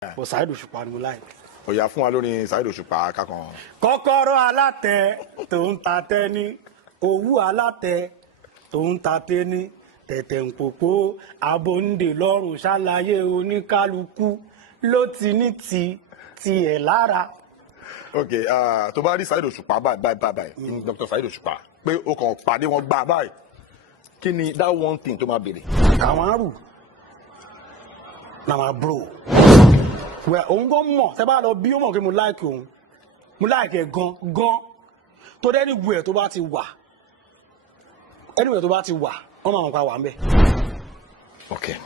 But Saheed Òṣùpá ni mo like. Ó yá fún wa lórí Saheed Òṣùpá kákan. Kọ́kọ́rọ́ alátẹ tó ń ta tẹ́ni, owú alátẹ tó ń ta tẹ́ni, tẹ̀tẹ̀ ń pòpò abóńdè lọ́rùn ṣàlàyé oníkálukú ló ti ní tiẹ̀ lára. Okay, tó bá rí Saheed Òṣùpá báyìí, Dr. Saheed Òṣùpá, pé ó kàn pàdé wọn gbà báyìí. Kí ni that one thing tó máa béèrè? Kamaru na my bro. Well, òun gan mọ̀, tẹ́ bá lọ bí ó mọ̀ pé mo like òun. Mo like ẹ̀ gan. Tó dé anywhere tó bá ti wà. Anywhere tó bá ti wà, wọ́n máa mọ̀ pa wà ń bẹ̀. Okay.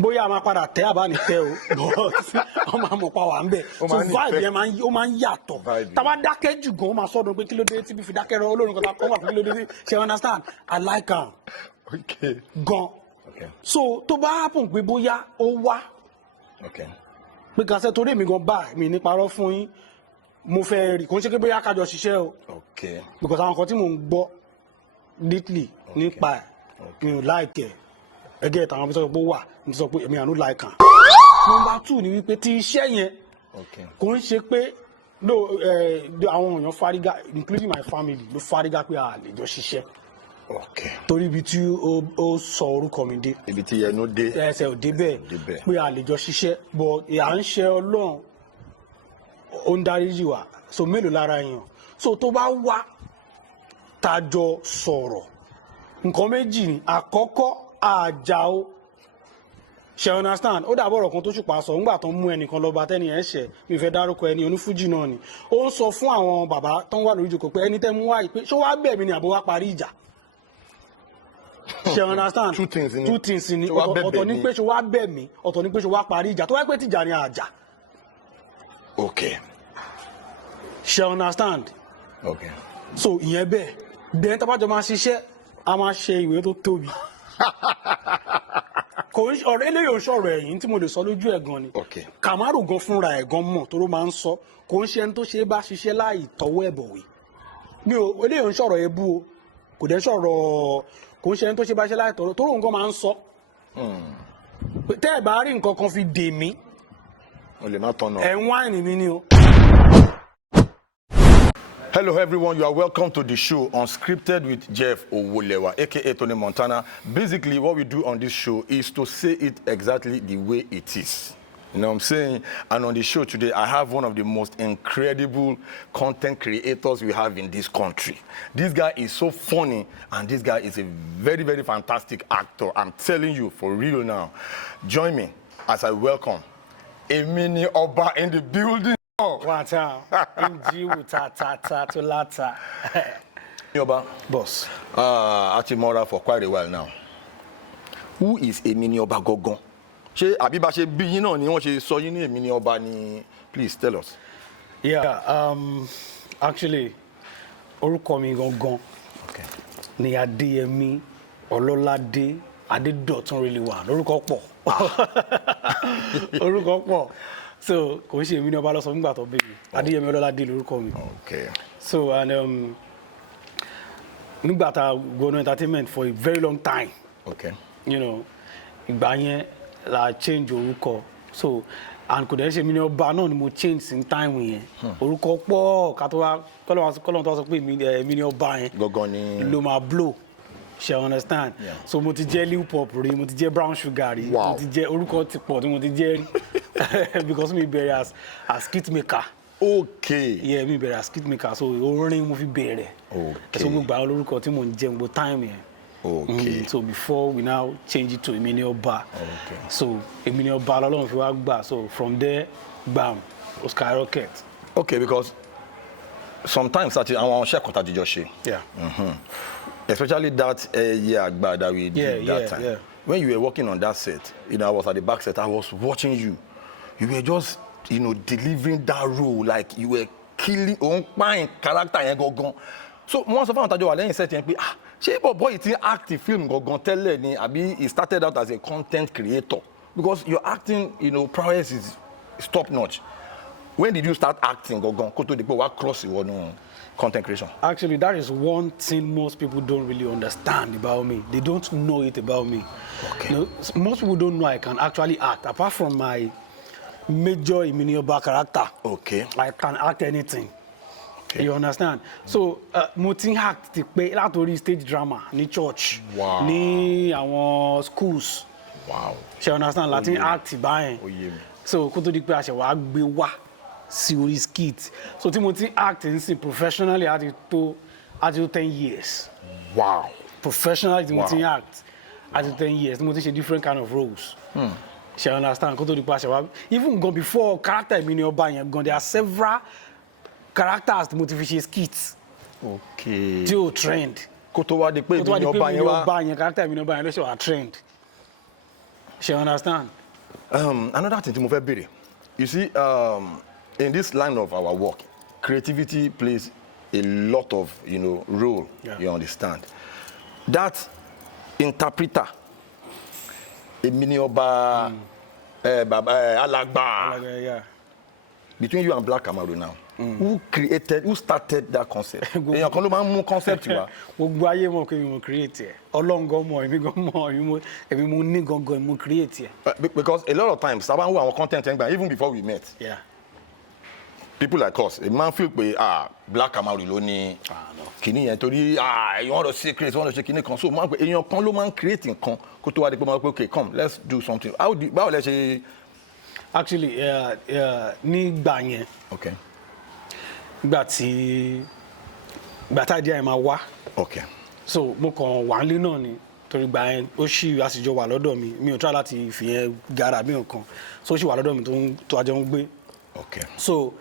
Bóyá a máa padà tẹ́ àbá ní tẹ́ o, wọ́n máa mọ̀ pa wà ń bẹ̀. So vibe yẹn ó máa ń yàtọ̀. Tá bá dákẹ́ jù gan, ó máa sọ́dọ̀ pé kí ló dé tí bí fi dákẹ́ rọ olórin kan tá wà fún kí ló dé tí ṣe understand? I like am. Okay. Gan. Okay. So tó bá happen pé bóyá ó wá. Okay. Pé kàṣẹ torí èmi gan bá mi ní parọ́ fún yín, mo fẹ́ rí kò ń ṣe pé bóyá kájọ ṣiṣẹ́ o. Okay. Because àwọn kan tí mò ń gbọ́ lately nípa ẹ̀ mi ò like ẹ̀ ẹgẹ́ ìtàwọn bí sọ pé ó wà ní sọ pé èmi àánú like am. Number 2 ni wípé tí iṣẹ́ yẹn kò ń ṣe pé àwọn èèyàn fárígá including my family ló fárígá pé a lè jọ ṣiṣẹ́. Okay. Torí ibi tí ó sọ orúkọ mi dé. Ibi tí ẹnu dé. Ẹsẹ̀ ò débẹ̀ pé a lè jọ ṣiṣẹ́ but à ń ṣe Ọlọ́run ó ń dáríjì wá so mélòó lára yẹn so tó bá wá tá jọ sọ̀rọ̀ nǹkan méjì ni àkọ́kọ́ àjà o ṣe understand ó dàbọ̀ ọ̀rọ̀ kan tó ṣùpá sọ nígbà tó ń mú ẹnìkan lọ́ba tẹ́ni ẹ̀ ṣẹ̀ mi fẹ́ dárúkọ ẹni onífújì náà ni ó ń sọ fún àwọn bàbá tó ń wà lórí ìjókòó pé ẹni tẹ́ mú wáyé pé ṣó wá bẹ̀ mí ni àbó wá parí ìjà. She understand? Two things ni ọ̀tọ̀ ní pé ṣe wá bẹ̀ mí ọ̀tọ̀ ní pé ṣe wá parí ìjà tó wáyé pé tìjà ni àjà. Okay. She understand? Okay. So ìyẹn bẹ́ẹ̀ then tábàjọ máa ṣiṣẹ́ a máa ṣe ìwé tó tóbi. Ọ̀rọ̀ eléyìí ò ń sọ̀rọ̀ ẹ̀yìn tí mo lè sọ lójú ẹ̀ gan ni. Okay. Kamaru gan fúnra ẹ̀ gan mọ̀ tó ló máa ń sọ kò ń ṣe ẹni tó ṣe é bá ṣiṣẹ́ láì tọwọ́ ẹ̀ bọ̀wé. Mi ò eléyìí ò ń sọ̀rọ̀ ebú o kò dẹ̀ sọ̀rọ̀ kò ń ṣe ẹni tó ṣe bá ṣe láì tọrọ tó rò nǹkan máa ń sọ. Tẹ́ ẹ̀ bá rí nǹkan kan fi dè mí. O lè má tọ̀nà. Ẹ̀ ń wáìnì mi ni o. Hello everyone, you are welcome to the show Unscripted with Jeff Owolewa, aka Tony Montana. Basically, what we do on this show is to say it exactly the way it is. You know what I'm saying? And on the show today, I have one of the most incredible content creators we have in this country. This guy is so funny, and this guy is a very, very fantastic actor. I'm telling you, for real now. Join me as I welcome Emini Oba in the building. What's up? Emini Oba. Boss. Achimora for quite a while now. Who is Emini Oba Gogon? Ṣé àbí bá ṣe bí yín náà ni wọ́n ṣe sọ yín ní Emini Oba ni? Please tell us. Yeah, actually, orúkọ mi gangan ni Adéyẹmí Ọlọ́ládé Adédọ̀tún really wà. Orúkọ pọ̀. Orúkọ pọ̀. So kò ṣe Emini Oba ló sọ nígbà tó bí mi. Adéyẹmí Ọlọ́ládé lórúkọ mi. Okay. So and nígbà tá go no entertainment for a very long time. Okay. You know, ìgbà yẹn la change orúkọ. So and kò dẹ̀ ṣe Emini Oba náà ni mo change in time yẹn. Orúkọ pọ̀ ká tó wá kọ́lọ́n tó sọ pé Emini Oba yẹn. Gogon ni. Ló máa blow. She understand? Yeah. So mo ti jẹ́ Lil Pop rí, mo ti jẹ́ Brown Sugar rí, mo ti jẹ́ orúkọ ti pọ̀ tí mo ti jẹ́ rí. Because mi bẹ̀rẹ̀ as skit maker. Okay. Yeah, mi bẹ̀rẹ̀ as skit maker. So orin mo fi bẹ̀rẹ̀. Okay. So mo gba olórúkọ tí mo ń jẹ́ gbogbo time yẹn. Okay. So before we now change it to Emini Oba. Okay. So Emini Oba lọ́lọ́run fi wá gbà. So from there, bam, o skyrocket. Okay, because sometimes àwọn ọ̀ṣẹ́ kan tá jíjọ ṣe. Yeah. Especially that year that we did that time. Yeah. When you were working on that set, you know, I was at the back set, I was watching you. You were just, you know, delivering that role like you were killing on my character yẹn gangan. So once of all tájọ wà lẹ́yìn set yẹn pé ṣé boy ti act the film gangan tẹ́lẹ̀ ni àbí he started out as a content creator because your acting, you know, prowess is top notch. When did you start acting gangan kó tó di pé wá cross ìwọ content creation? Actually, that is one thing most people don't really understand about me. They don't know it about me. Okay. You know, most people don't know I can actually act. Apart from my major Emini Oba character. Okay. I can act anything. Okay. You understand? So mo ti act ti pé látorí stage drama ní church. Wow. Ní àwọn schools. Wow. You understand? Latin act báyẹn. So kó tó di pé a ṣe wá gbé wá sí orí skit. So tí mo ti act ń sìn professionally àti tó 10 years. Wow. Professionally tí mo ti act àti 10 years. Tí mo ti ṣe different kind of roles. You understand? Kó tó di pé a ṣe wá. Even gone before character Emini Oba yẹn gan, there are several characters tí mo ti fi ṣe skits. Okay. Tí o trend. Kó tó wá di pé Emini Oba yẹn character Emini Oba yẹn ló ṣe wá trend. You understand? Another thing tí mo fẹ́ béèrè. You see, in this line of our work, creativity plays a lot of, role. Yeah. You understand? That interpreter, Emini Oba, Alagba. Yeah. Between you and Black Kamaru now, who started that concept? Èèyàn kan ló máa ń mú concept wá. Gbogbo ayé mọ̀ pé mo create ẹ̀. Ọlọ́run gan mọ̀, èmi gan mọ̀, èmi mo ní gangan mo create ẹ̀. Because a lot of times, sábà ń wo àwọn content ẹgbẹ́ even before we met. Yeah. People like us, a man feel pé Black Kamaru ló ní kìíní yẹn torí you want to secret, you want to ṣe kìíní kan. So máa ń pè èèyàn kan ló máa ń create nǹkan kó tó wá di pé máa ń pè okay, come, let's do something. Báwo lẹ ṣe? Actually, nígbà yẹn. Okay. Ìgbà tá díẹ̀ máa wá. Okay. So mo kàn wà nílé náà ni torí gbà yẹn ó ṣì àṣìjọ wà lọ́dọ̀ mi ò try láti fi yẹn gara bí nǹkan so ó ṣì wà lọ́dọ̀ mi tó àjọ ń gbé. Okay. So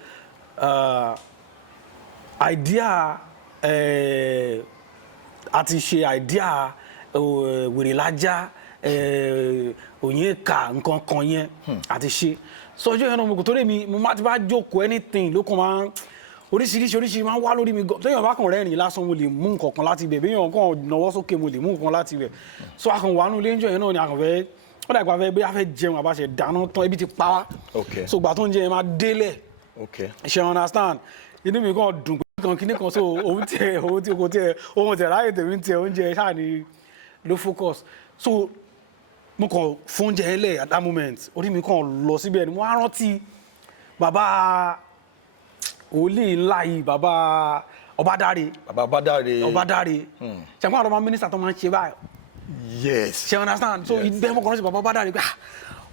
idea àti ṣe idea wèrèlájà òyìnká nǹkan kan yẹn àti ṣe sọjọ́ yẹn náà mo kò tó lè mi mo máa ti bá jókòó anything ló kàn máa oríṣiríṣi máa ń wá lórí mi gan téèyàn bá kàn rẹ́rìn lásán mo lè mú nǹkan kan láti ibẹ̀ béèyàn kàn náwó sókè mo lè mú nǹkan láti ibẹ̀ so a kàn wà nínú ilé ìjọ yẹn náà ni a kàn fẹ́ ó dàgbà fẹ́ bóyá fẹ́ jẹun àbáṣe dáná tán ebi ti pa wá so gbà tó ń jẹ yẹn máa délẹ̀ ṣe understand inú mi kàn dùn pé kan kíní kan so òun tiẹ̀ ráyè tèmi tiẹ̀ oúnjẹ ṣáà ni ló focus so mo kàn fún oúnjẹ yẹn lẹ̀ at that moment orí mi kàn lọ síbẹ̀ ni mo á rántí bàbá wòlíì ńlá yìí bàbá Ọbádáre ṣàgbọ́n àwọn ọmọ mínísítà tó máa ń ṣe báyìí. Yes. Ṣé understand? So ibẹ̀ mo kàn rántí bàbá Ọbádáre pé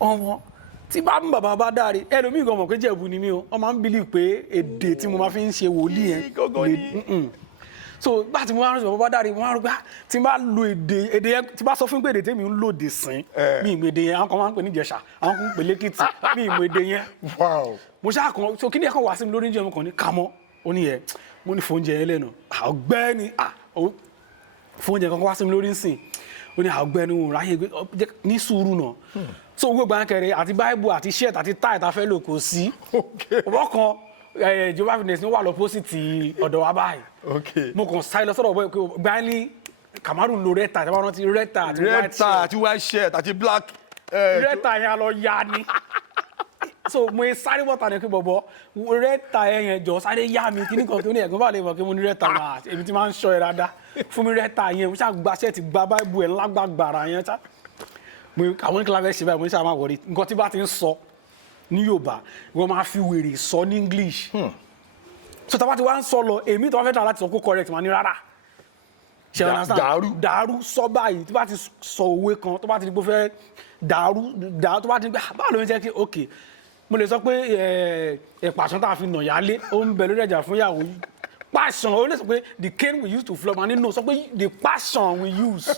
ọmọ tí bá ń bàbá Ọbádáre ẹlòmíì gan mọ̀ pé Jẹ̀bú ni mí o wọ́n máa ń believe pé èdè tí mo máa fi ń ṣe wòlíì yẹn so bá ti mo máa ń rántí bàbá Ọbádáre mo máa ń rò pé tí n bá lo èdè yẹn tí bá sọ fún pé èdè tèmi ń lò dè sín mi ìmọ̀ èdè yẹn àwọn kan máa ń pè ní Ìjẹ̀ṣà àwọn kan ń pè lẹ́kìtì mi ìmọ̀ èdè yẹn. Mo ṣáà kan so kí ni ẹ̀kan wá sí mi lórí oúnjẹ mo kàn ní kàmọ́ ó ní yẹ mo ní fóúnjẹ yẹn lẹ́nu ọ̀gbẹ́ni fóúnjẹ kan wá sí mi lórí nsìn ó ní ọ̀gbẹ́ni òun ráyè ní sùúrù náà so gbogbo àǹkẹrẹ àti báíbù àti shirt àti táì tá a fẹ́ lò kò sí ọwọ́ kan Jehovah Witness ní wà lọ́pọ́sìtì ọ̀dọ̀ wa báyìí mo kàn sáré lọ sọ́dọ̀ ọ̀bọ̀ pé gbáyìí Kamaru ń lo red tie tí wọ́n rántí red tie àti white shirt àti black. red tie yẹn lọ ya ni so mo sáré bọ́ta ní kí bọ̀bọ̀ red tie yẹn jọ sáré yá mi kí ní kan tó ní ẹ̀gbọ́n bá lè mọ̀ kí mo ní red tie náà èmi ti máa ń ṣọ́ ẹ dáadáa fún mi red tie yẹn mo ṣáà gba shirt gba báíbù ẹ̀ lágbàgbàrà yẹn ṣá àwọn oníkàlà fẹ́ ṣe báyìí mo ní sáà máa wọ̀rí nǹkan tí bá ti ń sọ ní Yorùbá wọ́n máa fi wèrè sọ ní English so tá a bá ti wá ń sọ lọ èmi tó bá fẹ́ tà láti sọ kó correct máa ní rárá ṣe dàrú sọ báyìí tó bá ti sọ òwe kan tó bá ti di pé fẹ́ dàrú tó bá ti di pé báwo ló ń jẹ́ kí ok mo lè sọ pé ẹ̀pàṣán tá a fi nà yálé ó ń bẹ lórí ẹ̀jà fún ìyàwó passion ó lè sọ pé the cane we use to flog mani no sọ pé the passion we use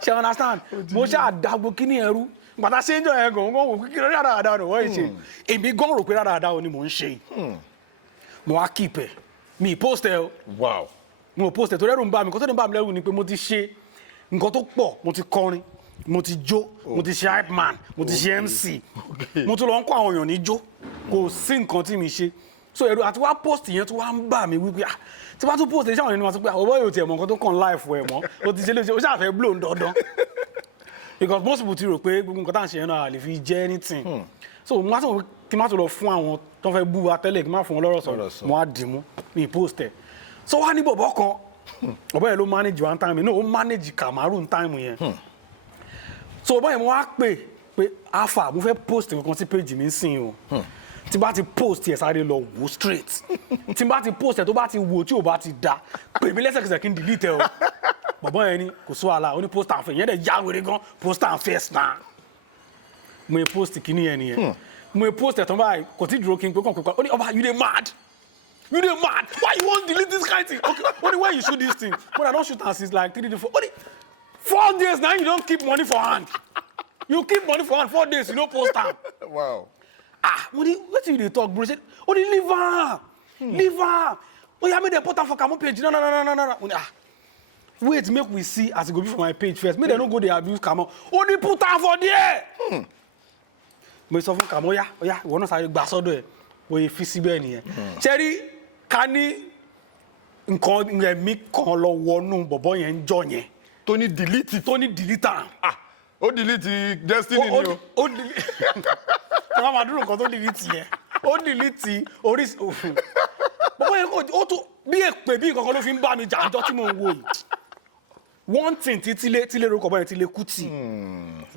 ṣe understand mo ṣe àdàgbò kíní ẹrú gbàtà ṣe ń jọ ẹ̀ gan wò kí lórí àdáadáa ni wọ́n ń ṣe èmi gan rò pé àdáadáa ni mò ń ṣe mo wá keep ẹ̀ mi post ẹ̀ o mo post ẹ̀ tó rẹ́rù ń bá mi kó tó ní bá mi lẹ́rù ni pé mo ti ṣe nǹkan tó pọ̀ mo ti kọrin mo ti jó mo ti ṣe hype man mo ti ṣe MC mo tún lọ ń kó àwọn èèyàn ní jó kò sí nǹkan tí mi ṣe so ẹ̀rù àti wá post yẹn tó wá ń bà mí wípé tí bá tún post ẹ̀ ṣáwọn ènìyàn máa sọ pé ọ̀bọ̀ yóò tiẹ̀ mọ̀ nǹkan tó kàn life ẹ̀ mọ́ o ti ṣe léṣe o ṣàfẹ́ blow dandan because most people ti rò pé gbogbo nǹkan tá à ń ṣe yẹn náà lè fi jẹ́ anything so mo máa sọ kí n má tó lọ fún àwọn tó ń fẹ́ bú wa tẹ́lẹ̀ kí n má fún wọn lọ́rọ̀ sọ mo á dì mú mi post ẹ̀ so wá ní bọ̀bọ̀ kan ọ̀bọ̀ yẹn ló manage one time náà ó manage Kamaru time yẹn so ọ̀bọ̀ yẹn mo wá pè pé alpha mo fẹ́ post nǹkan sí page mi sìn o tí bá ti post ẹ̀ sáré lọ wò straight tí bá ti post ẹ̀ tó bá ti wò tí ò bá ti da pè mí lẹ́sẹ̀kẹsẹ̀ kí n delete ẹ o bọ̀bọ́ yẹn ni kò sí wàhálà ó ní post and face yẹn dẹ̀ yá wèrè gan post and face na mo ye post kíní yẹn nìyẹn mo ye post ẹ̀ tán báyìí kò tí dúró kí n pé kàn pé ó ní Oba you dey mad why you wan delete this kind thing okay only when you shoot this thing but I don shoot am since like 3 days 4 only 4 days now you don keep money for hand you keep money for hand 4 days you no post am. Wow. Money wetin you dey talk bro say only leave am oya make dem put am for Kamo page no wait make we see as e go be for my page first make dem no go dey abuse Kamo only put am for there. mo sọ fún Kamo oya ìwọ náà sáré gbà sọ́dọ̀ ẹ̀ oye fi síbẹ̀ nìyẹn ṣẹ́rí ká ní nǹkan ẹ̀mí kan lọ wọnú bọ̀bọ̀ yẹn ń jọ yẹn tó ní delete am. ó delete destiny ni o. ó delete ká máa dúró nǹkan tó delete yẹn ó delete oríṣi bọ̀bọ̀ yẹn ó tó bí èpè bí nǹkan kan ló fi ń bá mi jà ńjọ́ tí mò ń wò yìí one thing tí tílé orúkọ bọ́ yẹn Tílé Kútì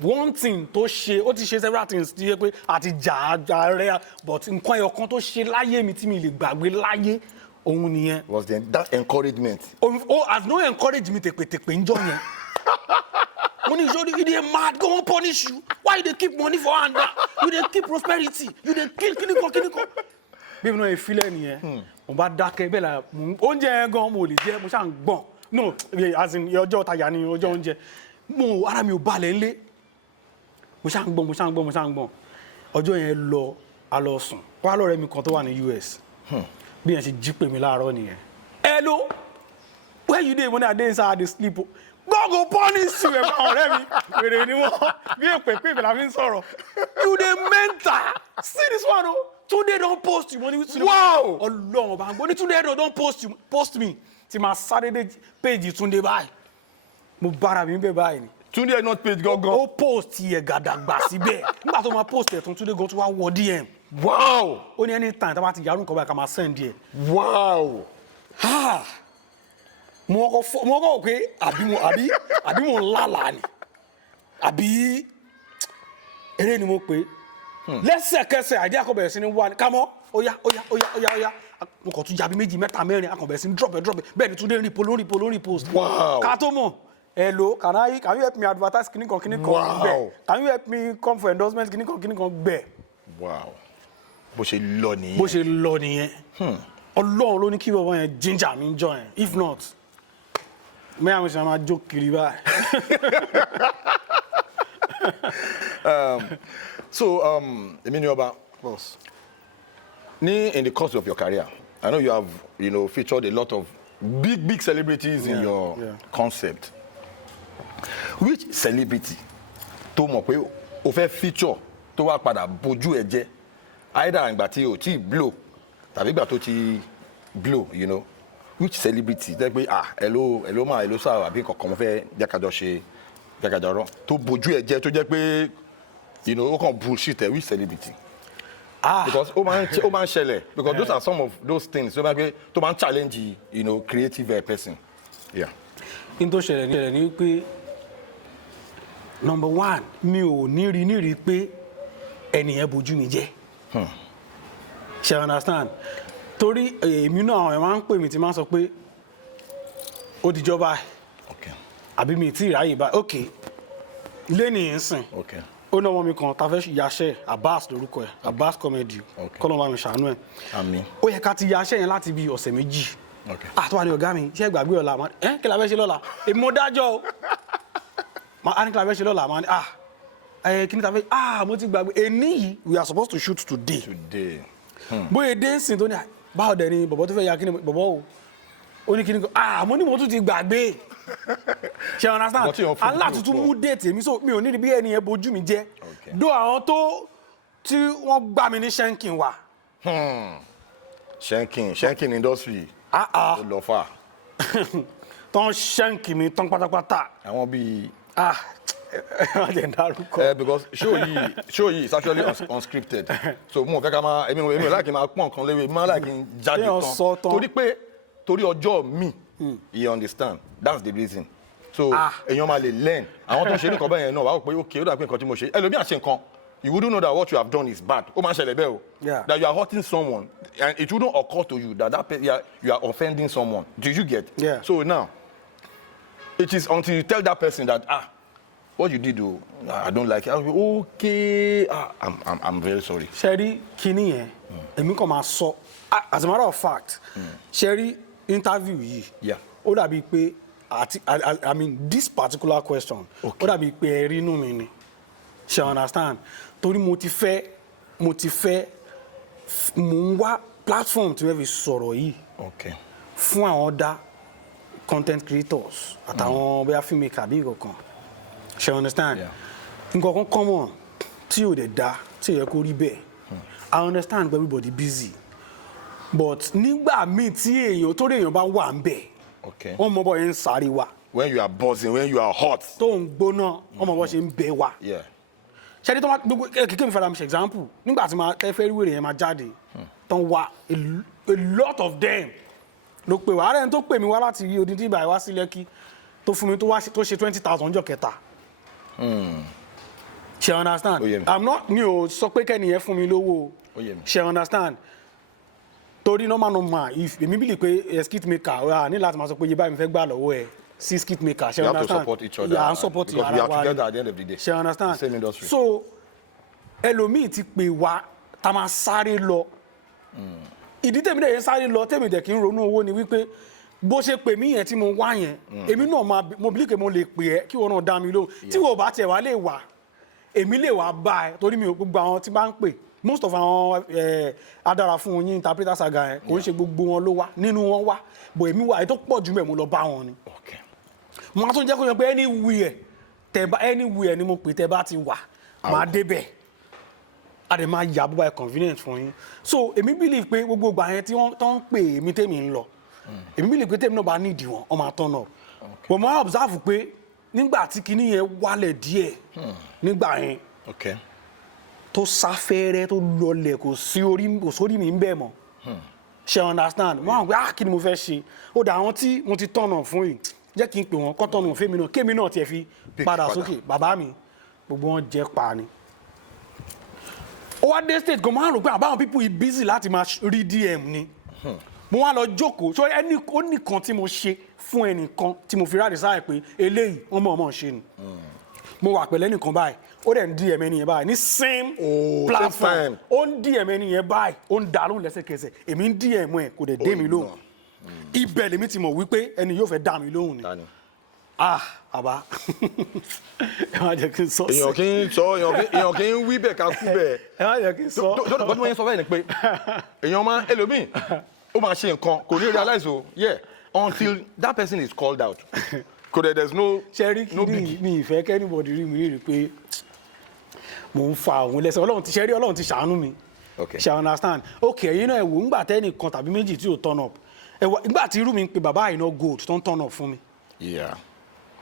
one thing tó ṣe ó ti ṣe several things tí yẹ pé àti jà rẹ but nǹkan ẹyọ kan tó ṣe láyé mi tí mi lè gbàgbé láyé òun nìyẹn. was there that encouragement. As no encourage me tèpètèpè ń jọ yẹn mo ní ìṣòro you dey mad go wan punish you why you dey keep money for hand you dey keep prosperity you dey kill kíníkan bí mi náà yẹ filẹ̀ nìyẹn mo bá dákẹ́ bẹ́ẹ̀ la oúnjẹ yẹn gan mo lè jẹ mo ṣáà ń gbọ̀n no as in ọjọ́ tajà ni ọjọ́ oúnjẹ mo ara mi ò balẹ̀ ńlé mo ṣáà ń gbọ̀n ọjọ́ yẹn lọ a lọ sùn wá lọ́rẹ́ mi kan tó wà ní US bí yẹn ṣe jí pè mí láàárọ̀ nìyẹn hello where you dey when I dey inside I dey sleep God go punish you ẹ̀fọ́ ọ̀rẹ́ mi wèrè ni wọ́n bí èpè pé ìbẹ̀lẹ̀ fi ń sọ̀rọ̀ you dey mental see this one o Túndé don post you money wow Ọlọ́run ọba gbọ́ ní Túndé don post me tí máa sáré dé page Túndé báyìí mo bára mi bẹ́ẹ̀ báyìí ni. Túndé not page gangan. ó post yẹ gàdàgbà síbẹ̀ nígbà tó máa post ẹ̀ tún Túndé gan tó wá wọ DM. wow ó ní anytime tá a bá ti yàrá nǹkan báyìí ká máa send ẹ̀. wow mo kọ́ wò pé àbí mo lálàá ni àbí eré ni mo pè lẹ́sẹ̀kẹsẹ̀ àdé àkọ́bẹ̀rẹ̀ sí ni wà ní Kámọ́ óyá mo kàn tún jabi méjì mẹ́ta mẹ́rin àkọ́bẹ̀rẹ̀ sí ni drop bẹ́ẹ̀ ni Túndé rí post wow ká tó mọ̀ hello can you help me advertise kìnnìkan wow bẹ́ẹ̀ can you help me come for endorsement kìnnìkan bẹ́ẹ̀. wow bó ṣe lọ nìyẹn Ọlọ́run ló ní kí bàbá yẹn ginger mi jọ yẹn if not mẹ́rin àwọn ìṣẹ̀lẹ̀ máa jó kiri báyìí. So, Emini Oba, boss. In the course of your career, I know you have, featured a lot of big celebrities in your concept. Which celebrity tó mọ̀ pé o fẹ́ feature tó wá padà bójú ẹ jẹ́ either ìgbà tí o ti blow tàbí ìgbà tó ti blow, which celebrity tẹ́ pé hello ma hello sir àbí kankan mo fẹ́ jẹ́kájọ rán tó bójú ẹ jẹ́ tó jẹ́ pé ó kàn bullshit ẹ which celebrity. Because ó máa ń ṣẹlẹ̀ because those are some of those things tó máa ń challenge creative person. In tó ṣẹlẹ̀ ní pé number one mi ò ní rí pé ẹnìyẹn bójú mi jẹ́. Ṣé understand? Torí èmi náà àwọn ẹ̀ máa ń pè mí tí máa ń sọ pé ó dijọba àbí mi tí ìráyè bá lẹ́nìí ń sìn. Ó náà wọ́n mi kan ta fẹ́ yaṣẹ́ Abbas lórúkọ ẹ̀ Abbas comedy kọ́nà bá mi ṣàánú ẹ̀. Ó yẹ ká ti yaṣẹ́ yẹn láti bí ọ̀sẹ̀ méjì. Àtúwà ní ọ̀gá mi ṣé gbàgbé ọ̀la kí la fẹ́ ṣe lọ́la èmi mo dájọ́ o ní kí la fẹ́ ṣe lọ́la kí ni ta fẹ́ mo ti gbàgbé èní yìí we are supposed to shoot today. Bóyá dé ń sìn tó ní báwo dẹ̀ ni bọ̀bọ̀ tó fẹ́ ya kí ni bọ̀bọ̀ o ó ní kí ni mo ní mo tún ti gbàgbé ṣe understand aláàtútù mú déètì èmi so mi ò ní bí ẹni yẹn bójú mi jẹ́ dó àwọn tí wọ́n gbà mí ní shenkin wà. shenkin industry ó lọ fà. tán shenkin mi tán pátápátá. àwọn bíi. Because show yìí is actually unscripted so mo fẹ́ ká máa èmi ò láì kí n máa pọ́n nǹkan léwe máa láì kí n jáde tán torí ọjọ́ mi you understand that's the reason so èèyàn máa lè learn àwọn tó ń ṣe nǹkan bẹ́ẹ̀ yẹn náà wàá rò pé okay ó dà pé nǹkan tí mo ṣe ẹlòmíà ṣe nǹkan you wouldn't know that what you have done is bad ó máa ṣẹlẹ̀ bẹ́ẹ̀ o that you are hurting someone and it wouldn't occur to you that you are offending someone do you get so now it is until you tell that person that what you did o I don't like it okay I'm very sorry. ṣẹ́rí kínní yẹn èmi kàn máa sọ as a matter of fact ṣẹ́rí interview yìí ó dàbí pé I mean this particular question ó dàbí pé ẹ̀rí inú mi ni ṣe understand torí mo ti fẹ́ mo ń wá platform tí wọ́n fi sọ̀rọ̀ yìí fún àwọn other content creators àtàwọn bóyá filmmaker bí kankan ṣe understand nǹkan kan common tí ò dẹ̀ da tí ò yẹ kó rí bẹ́ẹ̀ I understand everybody busy but nígbà míì tí èèyàn bá wà ń bẹ̀ wọ́n mọ bọ́ yẹn ń sáré wa. when you are buzzing when you are hot. tó ń gbóná wọ́n mọ bọ́ ṣe ń bẹ wa. ṣẹ́ni tó máa gbogbo kékeré mi fẹ́ràn mi ṣe example nígbà tí máa fẹ́ rí wèrè yẹn máa jáde tó ń wá a lot of them ló pè wá ààrẹ tó pè mí wá láti odindi ìgbà wá sí Lẹ́kì tó fún mi tó ṣe 20,000 ọjọ́ kẹta. ṣe understand I'm not mi ò sọ pé kẹ́niyẹn fún mi lówó ṣe understand torí normal if èmi bìlì pé skit maker ní láti máa sọ pé yé báyìí mi fẹ́ gbà lọ́wọ́ ẹ̀ sí skit maker ṣe understand you have to support each other and support because we are together at the end of the day ṣe understand same industry so ẹlòmíì ti pè wá tá máa sáré lọ ìdí tèmi dẹ̀ yẹn sáré lọ tèmi dẹ̀ kí n ronú owó ni wípé bó ṣe pè mí yẹn tí mo wá yẹn èmi náà mo bìlì pé mo lè pè ẹ́ kí wọn náà dá mi lóhùn tí wọ́n bá tiẹ̀ wá lè wà èmi lè wá bá ẹ torí mi ò gbogbo àwọn tí bá ń pè most of àwọn adára fún yín interpreter saga yẹn kò ń ṣe gbogbo wọn ló wá nínú wọn wá bọ̀ èmi wà ètò pọ̀ jù mẹ́ mo lọ bá wọn ni. mo máa tún jẹ́ kó yẹn pé anywhere ni mo pè tẹ́ bá ti wà máa débẹ̀ a dẹ̀ máa yà bó bá convenient fún yín so èmi believe pé gbogbo ìgbà yẹn tí wọ́n tó ń pè èmi tèmi ń lọ èmi believe pé tèmi náà bá nídìí wọn wọ́n máa turn up but mo observe pé nígbà tí kinní yẹn wálẹ̀ díẹ̀ nígbà yẹn tó sáfẹ́rẹ́ tó lọlẹ̀ kò sórí mi ń bẹ̀ mọ́ ṣe understand mo àwọn pé kí ni mo fẹ́ ṣe ó dà àwọn tí mo ti tọ̀nà fún yìí jẹ́ kí n pè wọ́n kọ́ tọ̀nà fún mi náà kémi náà tiẹ̀ fi padà sókè bàbá mi gbogbo wọn jẹ́ pa ni. ó wá dé stage kan máa ń rò pé àbáwọn people yìí busy láti máa rí DM ni mo wá lọ jókòó so ó nìkan tí mo ṣe fún ẹnìkan tí mo fi ráàdì sáà pé eléyìí wọ́n mọ̀ ṣe ni mo wà pẹ̀lẹ́ nìkan báyìí ó dẹ̀ ń DM ẹni yẹn báyìí ní same platform ó ń DM ẹni yẹn báyìí ó ń dá lóhùn lẹ́sẹ̀kẹsẹ̀ èmi ń DM ẹ̀ kò dẹ̀ dé mi lóhùn ibẹ̀ lèmi ti mọ̀ wípé ẹni yóò fẹ́ dá mi lóhùn ni àbá ẹ má jẹ́ kí n sọ sí. èèyàn kì í wí bẹ́ẹ̀ ká kú bẹ́ẹ̀. ẹ má jẹ́ kí n sọ. dọ́dọ̀ bọ́dún wọ́n yẹn sọ bẹ́ẹ̀ ni pé èèyàn máa ẹlòmíì ó máa ṣe nǹkan kò ní realize o until that person is called out. There's no big. mi ìfẹ́ kẹ́nìbọ̀dì rí mi rí pé mò ń fa òun lẹ́sẹ̀ ọlọ́run ti ṣàánú mi ṣe understand ẹ̀yin náà ẹ̀wò ńgbà tẹ́nìkan tàbí méjì tí ò turn up ńgbà tí irú mi ń pe bàbá àìná gold tó ń turn up fún mi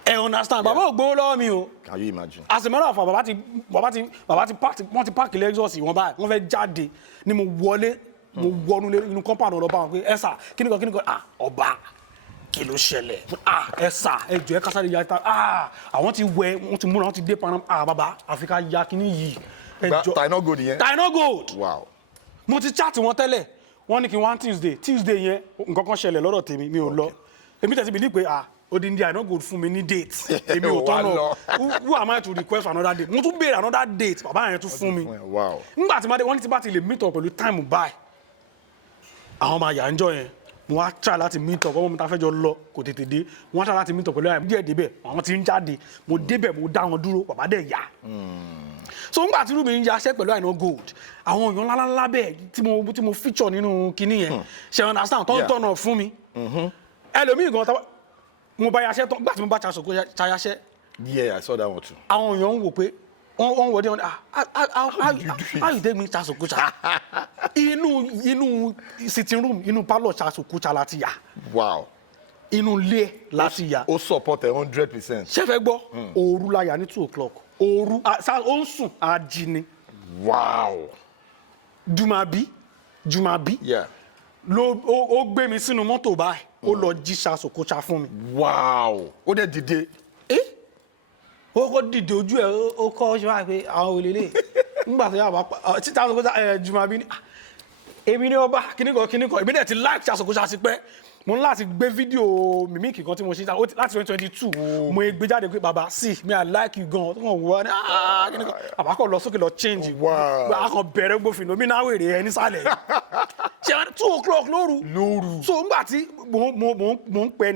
ẹ understand bàbá ò gbowó lọ́wọ́ mi o can you imagine as a matter of fact wọ́n ti páàkì Lexus wọn báyìí wọ́n fẹ́ jáde ni mo wọnú inú compound ọ̀dọ̀ bá wọn pé ẹ sà kíníkan ọba kí ló ṣẹlẹ̀ ẹ sà ẹ jọ ẹ kásáré ya ta àwọn ti wẹ wọn ti múra wọn ti dé panam bàbá àfikà ya kíní yìí ẹ jọ Taino Gold yẹn Taino Gold wow mo ti chat wọn tẹ́lẹ̀ wọ́n ní kí wọ́n Tuesday yẹn nǹkan kan ṣẹlẹ̀ lọ́dọ̀ tèmi mi ò lọ èmi tẹ̀sí believe pé odindi Taino Gold fún mi ní date èmi ò tọ́nà who am I to request another date mo tún béèrè another date bàbá yẹn tún fún mi nígbà tí wọ́n ti bá ti lè meet up pẹ̀lú time báyìí àwọn ọmọ àyà ń jọ yẹn mo wá try láti meet up ọmọ mi ta fẹ́ jọ lọ kò tètè dé mo wá try láti meet up pẹ̀lú àyà díẹ̀ débẹ̀ àwọn ti ń jáde mo débẹ̀ mo dá wọn dúró bàbá dẹ̀ yá so nígbà tí irú mi ń yaṣẹ́ pẹ̀lú Taino Gold àwọn èèyàn ńláńlá bẹ́ẹ̀ tí mo feature nínú kinní yẹn ṣe understand tó ń tọ̀nà fún mi ẹlòmíì gan mo bá yaṣẹ́ tán nígbà tí mo bá ṣayaṣẹ́ I saw that one too àwọn èèyàn ń wò pé wọ́n wọ́n dé wọn how you take me ṣaṣokuṣa inú sitting room inú parlour ṣaṣokuṣa láti yà wow inú ilé láti yà ó support 100%. ṣé fẹ́ gbọ́ òru la yà ní 2 o'clock òru ó ń sùn ají ni wow Jumabi ó gbé mi sínú mọ́tò báyìí ó lọ jí ṣaṣokuṣa fún mi wow ó dẹ̀ dìde ó kọ́ dìde ojú ẹ̀ ó kọ́ ṣe wá pé àwọn olèlè nígbà tó yà wá títà àsọkóṣà Jumabi ní Emini Oba kíníkan èmi dẹ̀ ti like àsọkóṣà sí pẹ́ mo ń láti gbé fídíò mímíkì kan tí mo ṣe láti 2022 mo gbé jáde pé bàbá sí mi I like you gan tó kàn wọ́n ní kíníkan àbákọ̀ lọ sókè lọ change àkàn bẹ̀rẹ̀ gbófin lómi náà wèrè ẹ nísàlẹ̀ ṣe 2 o'clock lóru so ńgbà tí mo ń pẹ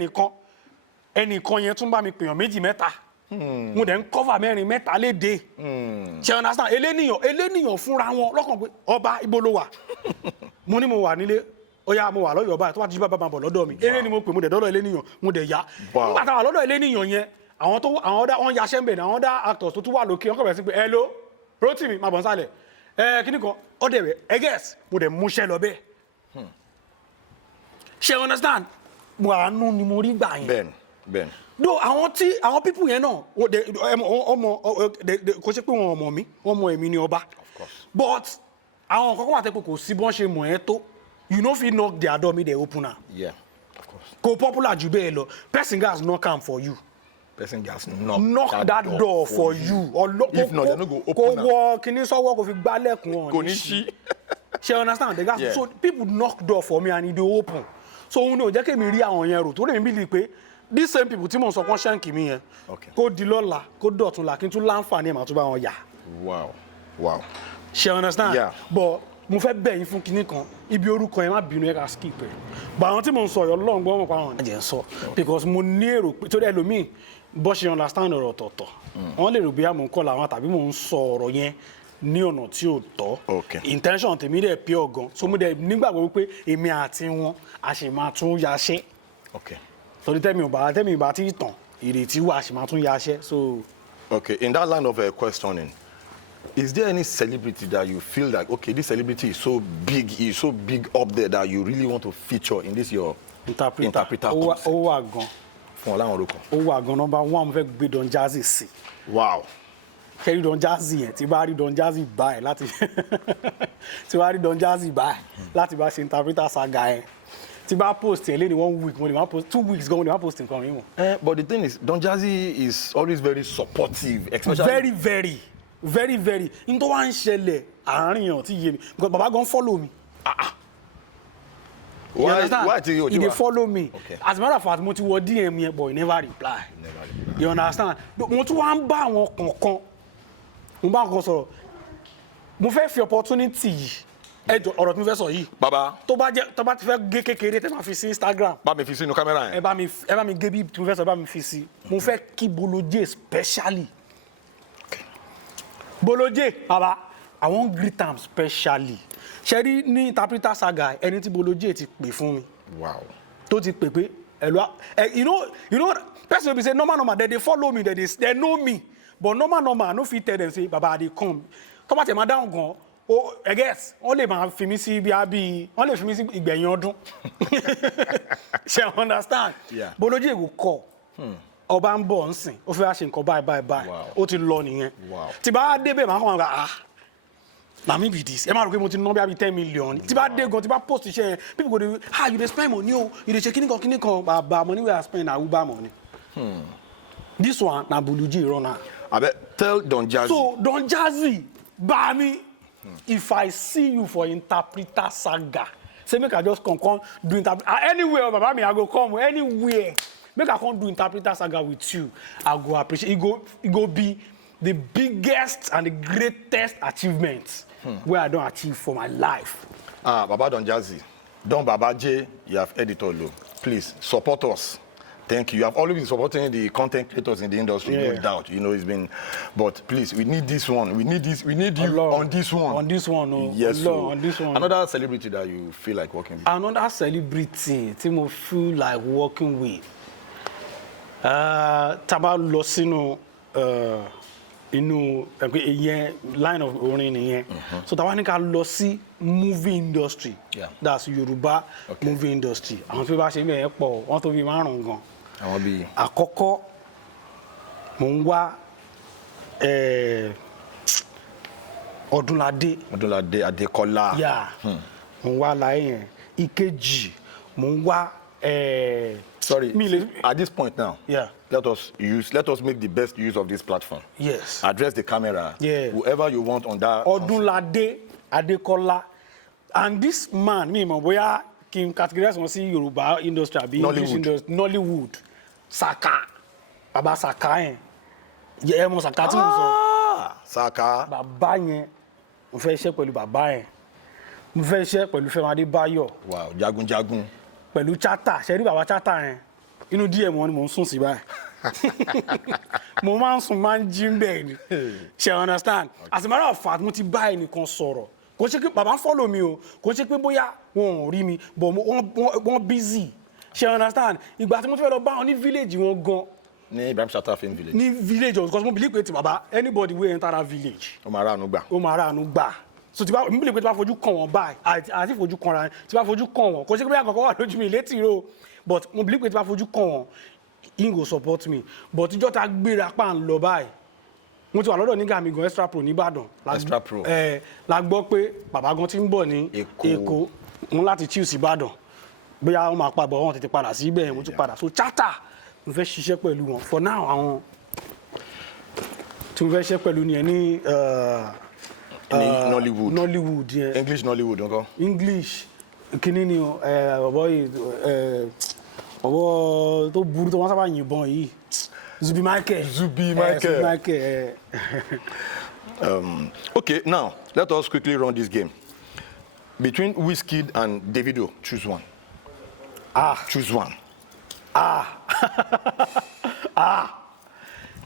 ẹnìkan yẹn tún bá mi pèèyàn 2 3 mo dẹ̀ ń cover 4 3 léde ṣe understand eléníyàn fúnra wọn lọ́kàn pé ọba ibo ló wà mo ní mo wà nílé ó yá mo wà lọ́yọ̀ báyìí tó bá ti jí bá bọ̀ lọ́dọ̀ mi eré ni mo pè mo dẹ̀ dọ́dọ̀ eléníyàn mo dẹ̀ yá nígbà táwọn lọ́dọ̀ eléníyàn yẹn àwọn yaṣẹ́ ń bẹ̀ ní àwọn dá actors tó tún wà lókè ọkọ̀ bẹ̀rẹ̀ sí pé hello Rotimi máa bọ̀ nsàlẹ̀ kíní kan ọdẹ rẹ̀ ẹgẹ́s mo dẹ̀ múṣẹ́ lọ bẹ́ẹ̀ ṣe understand mo àánú ni mo rí gbà yẹn bẹ́ẹ̀ni do àwọn people yẹn náà ọmọ kò ṣe pé wọn ọmọ mi wọn mọ Emini Oba but àwọn nǹkan kan wà tẹ́ pé kò sí bọ́n ṣe mọ̀ ẹ́ tó you no fit knock their door make they open am. Yeah, of course. Go popular ju bẹ́ẹ̀ lọ person gats knock am for you. Person gats knock that door for you. If not, they no go open am. Kò wọ kíní sọ́wọ́ kò fi gbálẹ̀kùn wọn. Kò ní ṣí. Ṣé understand? They gats so people knock door for me and e dey open. So òun ni ò jẹ́ kí èmi rí àwọn yẹn rò tó lè mi believe pé these same people tí mò ń sọ kán ṣẹ́ǹkì mi yẹn kó di lọ́la kó dọ̀tun là kí n tún láǹfààní ẹ̀ máa tún bá wọn yà. Wow. Ṣé understand? Yeah. But mo fẹ́ bẹ̀ yín fún kinní kan ibi orúkọ yẹn má bínú ẹ ká skip ẹ but àwọn tí mo ń sọ ọ̀rọ̀ Ọlọ́run gbọ́ mọ̀ pa àwọn ẹ̀jẹ̀ ń sọ because mo ní èrò pé torí ẹlòmíì bó ṣe understand ọ̀rọ̀ ọ̀tọ̀ọ̀tọ̀ wọ́n lè rò bí àmọ́ ń kọ́ làwọn tàbí mò ń sọ ọ̀rọ̀ yẹn ní ọ̀nà tí ò tọ́ intention tèmi dẹ̀ pure gan so mo dẹ̀ nígbàgbọ́ wípé èmi àti wọn a sì máa tún yaṣẹ́ torí tẹ́mi ìbá tí tàn ìrètí wà a sì máa tún yaṣẹ́ so. Okay, in that line of questioning. Is there any celebrity that you feel like, okay, this celebrity is so big up there that you really want to feature in this your interpreter concept? Ó wà gan. Fún Ọláwọn orúkọ. Ó wà gan. Number 1 mo fẹ́ gbé Don Jazzy sí. Wow. Kẹ́rí Don Jazzy yẹn tí bá rí Don Jazzy báyìí láti bá ṣe interpreter saga yẹn. Tí bá post ẹ̀ lé ní 1 week, mo lè máa post 2 weeks gan, mo lè máa post nǹkan mi mọ̀. But the thing is, Don Jazzy is always very supportive, especially. Very n tó wá ń ṣẹlẹ̀ àárín yàn tí yé mi because baba gan follow me. Why do you he dey follow me as a matter of fact mo ti wọ DM yẹn but he never reply. You understand? Mo tún wá ń bá àwọn kankan mo bá nǹkan sọ̀rọ̀ mo fẹ́ fi opportunity yìí ẹjọ ọ̀rọ̀ tí mo fẹ́ sọ yìí. Baba tó bá ti fẹ́ gé kékeré tẹ́ máa fi sí Instagram. bá mi fi sínú kámẹ́rà yẹn. ẹ bá mi gé bí tí mo fẹ́ sọ bá mi fi sí. mo fẹ́ kí Boloje especially. Boloje baba I wan greet am specially ṣe rí ní interpreter saga ẹni tí Boloje ti pè fún mi. Wow. Tó ti pè pé you know person be say normal they follow me they know me but normal I no fit tell them say baba I dey come tó bá tẹ̀ máa dáhùn gan I guess wọ́n lè máa fi mí sí wọ́n lè fi mí sí ìgbẹ̀yìn ọdún ṣe understand. Boloje go call. Ọba ń bọ̀ ń sìn ó fẹ́ wá ṣe nǹkan báyìí ó ti lọ nìyẹn tí bá débẹ̀ máa kàn án na me be this ẹ máa rò pé mo ti ná bí i 10 million tí bá dé gan tí bá post iṣẹ́ yẹn people go dey you dey spend money o you dey ṣe kíní kan bàbá money wey I spend na Uber money. This one na Boloje run am. Abeg tell Don Jazzy. So Don Jazzy bá mi if I see you for interpreter saga say make I just come do interpreter anywhere baba mi I go come anywhere. Make I come do interpreter saga with you. I go appreciate. It go be the biggest and the greatest achievement where I don't achieve for my life. Baba Don Jazzy, Don Baba J, you have editor low. Please support us. Thank you. You have always been supporting the content creators in the industry, no doubt. You know it's been, but please, we need this one. We need you on this one. On this one, no. Yes, so on this one. Another celebrity that you feel like working with. Another celebrity, Timo feel like working with. Taba lọ sínú inú ìyẹn line of orin nìyẹn so taba ní ká lọ sí movie industry that's Yoruba movie industry àwọn tó bá ṣe bẹ́ẹ̀ pọ̀ wọ́n tó bí 5 gan. Àwọn bíi àkọ́kọ́ mò ń wá Ọdúnládé Adékọ́lá mò ń wá láyé yẹn ìkejì mò ń wá Sorry. At this point now, let us make the best use of this platform. Yes. Address the camera. Yeah. Whoever you want on that. Odunlade Adekola. And this man, where can categorize one see Yoruba industry, English industry, Nollywood, Saka, Baba Saka, yeah, mo Saka tí mo sọ. Saka. Bàbá yẹn, mo fẹ́ ṣe pẹ̀lú bàbá yẹn, mo fẹ́ ṣe pẹ̀lú Fẹ́mi Adébáyọ̀. Wow, jagunjagun. Pẹ̀lú Chata, ṣe rí bàbá Chata yẹn, inú díẹ̀ wọn ni mo ń sùn sí báyìí. Mo máa ń sùn máa ń jí bẹ́ẹ̀ ni, ṣe understand? As a matter of fact, mo ti bá ẹnìkan sọ̀rọ̀. Kò ṣe pé bàbá follow mi o, kò ṣe pé bóyá wọn ò rí mi, but wọ́n busy. Ṣe understand? Ìgbà tí mo ti fẹ́ lọ bá wọn ní village wọn gan. Ní Ibrahim Shatta film village. Ní village because mo believe pé ti bàbá anybody wey enter that village. Ó máa ránu gbà. Ó máa ránu gbà. So ti bá mo believe pé ti bá fojú kàn wọ́n báyìí àti fojú kàn ra ti bá fojú kàn wọ́n. Kò ṣe pé bóyá kankan wà lójú mi létí ro, but mo believe pé ti bá fojú kàn wọ́n, he go support me. But ìjọ́ ta gbéra pa ń lọ báyìí. Mo ti wà lọ́dọ̀ nígbà mi gan Extra Pro ní Ìbàdàn. Extra Pro. La gbọ́ pé bàbá gan ti ń bọ̀ ní Èkó. Mo láti choose Ìbàdàn. Bóyá wọ́n máa pa bọ̀ wọ́n tètè padà sí ibẹ̀ mo tún padà. So Chata mo fẹ́ ṣiṣẹ́ pẹ̀lú wọn. For now àwọn tí mo fẹ́ ṣiṣẹ́ pẹ̀lú ni ẹ ní Nollywood. Nollywood yẹn. English Nollywood nǹkan. English kíní ni bàbá yìí bàbá tó burú tó wọ́n sábà yìnbọn yìí. Zubi Michael. Okay, now let us quickly run this game. Between Wizkid and Davido, choose one. Choose one.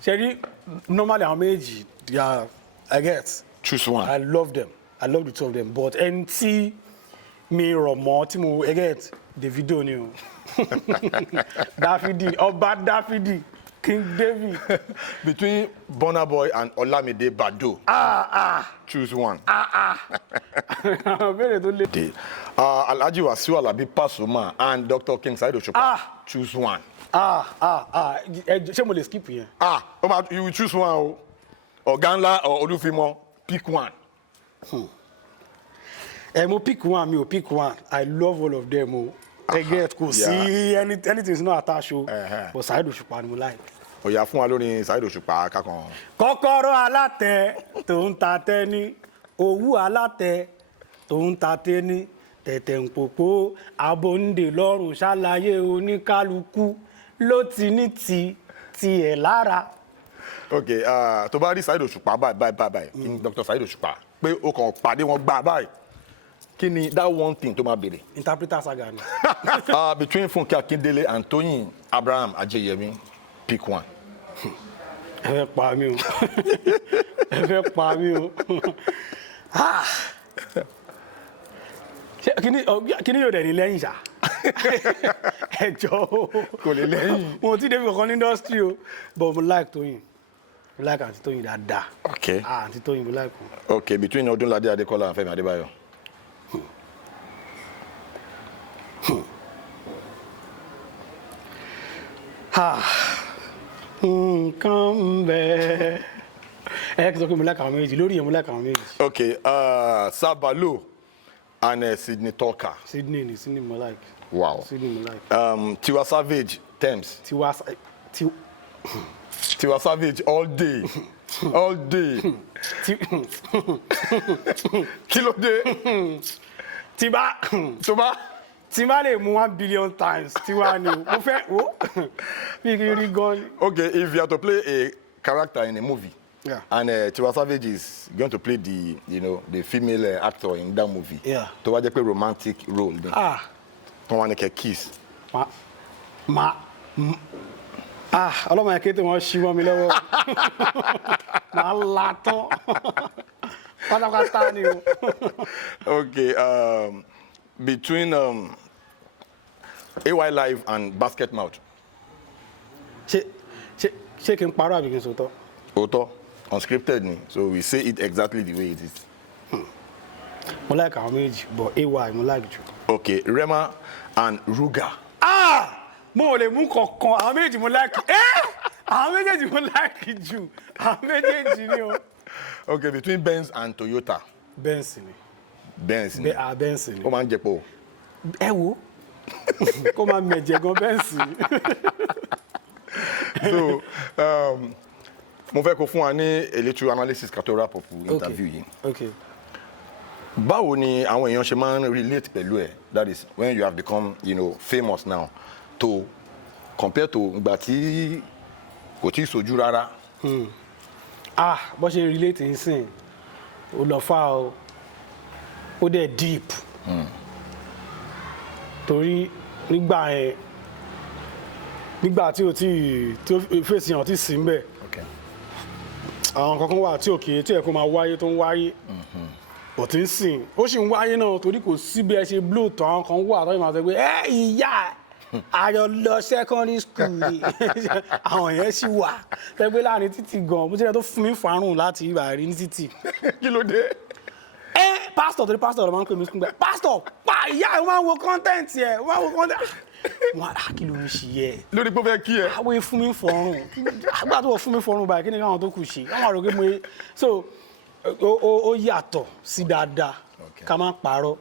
Sherry, normally I'm age. Yeah, I guess. Choose one. I love them. I love the two of them. But NT me Romo, Timo, I get Davido ni o. Daffy, Oba Daffy. King David. Between Burna Boy and Olamide Bado. Choose one. Alhaji Wasiu Alabi Pasuma and Dr. King Saheed Osupa. Choose one. Ṣé mo lè skip yẹn? You will choose one. Oganla or Olufimo. Pick one. Mo pick one, me pick one. I love all of them. I get kò sí anything is not attached o. But Saheed Osupa ni mo like. Ó yá fún wa lórí Saheed Osupa kákan. Kọ́kọ́rọ́ alátẹ tó ń ta tẹ́ni, owú alátẹ tó ń ta tẹ́ni, tẹ̀tẹ̀ ń pòpò, abóńdè lọ́rùn ṣàlàyé oníkálukú ló ti ní tiẹ̀ lára. Okay, tó bá rí Saheed Osupa báyìí, Dr. Saheed Osupa, pé ó kàn pàdé wọn gbà báyìí. Kí ni that one thing tó máa béèrè? Interpreter saga ni. Between funkeakindele and Toyin Abraham Ajeyemi, pick one. Ẹ fẹ́ pa mí o. Ẹ fẹ́ pa mí o. Kíni yóò dẹ̀ ní lẹ́yìn ṣá? Ẹ jọ̀ọ́. Kò lè lẹ́yìn. Mo ti débi kankan ní industry o, but mo like Toyin. Mo like Aunty Toyin dáadáa. Okay. Aunty Toyin mo like o. Okay, between Odunlade Adekola and Fẹ́mi Adébáyọ̀. Nǹkan bẹ́ẹ̀. Ẹ kí n sọ pé mo like àwọn méjì lórí yẹn mo like àwọn méjì. Okay, Sabalo and Sydney Talker. Sydney mo like. Wow. Sydney mo like. Tiwa Savage, Thames. Tiwa Savage all day. All day. Kí ló dé? Tí bá lè mú 1 billion times Tiwa ni mo fẹ́ bí rí gan. Okay, if you have to play a character in a movie, and Tiwa Savage is going to play the female actor in that movie, tó wá jẹ́ pé romantic role ni, tó wá ní kẹ́ kiss. Ọlọ́mọ ẹ̀kẹ́ tí wọ́n ṣí wọ́n mi lọ́wọ́ máa látọ́ pátápátá ni o. Okay, between AY Live and Basket Mouth. Ṣé kí n parọ́ àbí kí n sòótọ́? Òótọ́, unscripted ni, so we say it exactly the way it is. Mo like àwọn méjì, but AY mo like jù. Okay, Rema and Ruga. Mo ò lè mú kankan, àwọn méjì mo like. Àwọn méjèèjì mo like jù, àwọn méjèèjì ni o. Okay, between Benz and Toyota. Benz ni. Benz ni. Benz ni. Ó máa ń jẹ pọ̀. Ẹ wo, kó máa mẹ̀jẹ̀ gan bẹ́ǹsì. So mo fẹ́ kó fún wa ní electoral analysis ká tó wrap up interview yìí. Okay. Báwo ni àwọn èèyàn ṣe máa ń relate pẹ̀lú ẹ̀, that is when you have become famous now, to compare to ìgbà tí kò tí ì sojú rárá. Bó ṣe relate nsìn ó lọ fà ó dẹ̀ deep. Torí nígbà tí o fèsì hàn tí sí ń bẹ̀, àwọn kankan wà tí òkè tí ẹ̀ kó máa wáyé tó ń wáyé. Ó ti ń sìn ó sì ń wáyé náà torí kò sí bí ẹ ṣe blow tó àwọn kan wà tó yẹ máa sọ pé ìyá ayọ̀ lọ secondary school ni àwọn yẹn sì wà tẹgbẹ́ láàrin títì gan bó tilẹ̀ tó fún mi fàárùn láti ibà rí ní títì. Kí ló dé? Pastor torí pastor ló máa ń pè mí sùn bẹ́ẹ̀ pastor pa ìyá ẹ̀ wọ́n á wo content ẹ̀ wọ́n á wo content wọn kí ló ń ṣe yẹ. Lórí pé ó fẹ́ kí ẹ. àwọn fún mi fọrùn àgbà tó fún mi fọrùn báyìí kí ni káwọn tó kù ṣe wọn àrògé mo so ó yàtọ̀ sí dáadáa ká má parọ́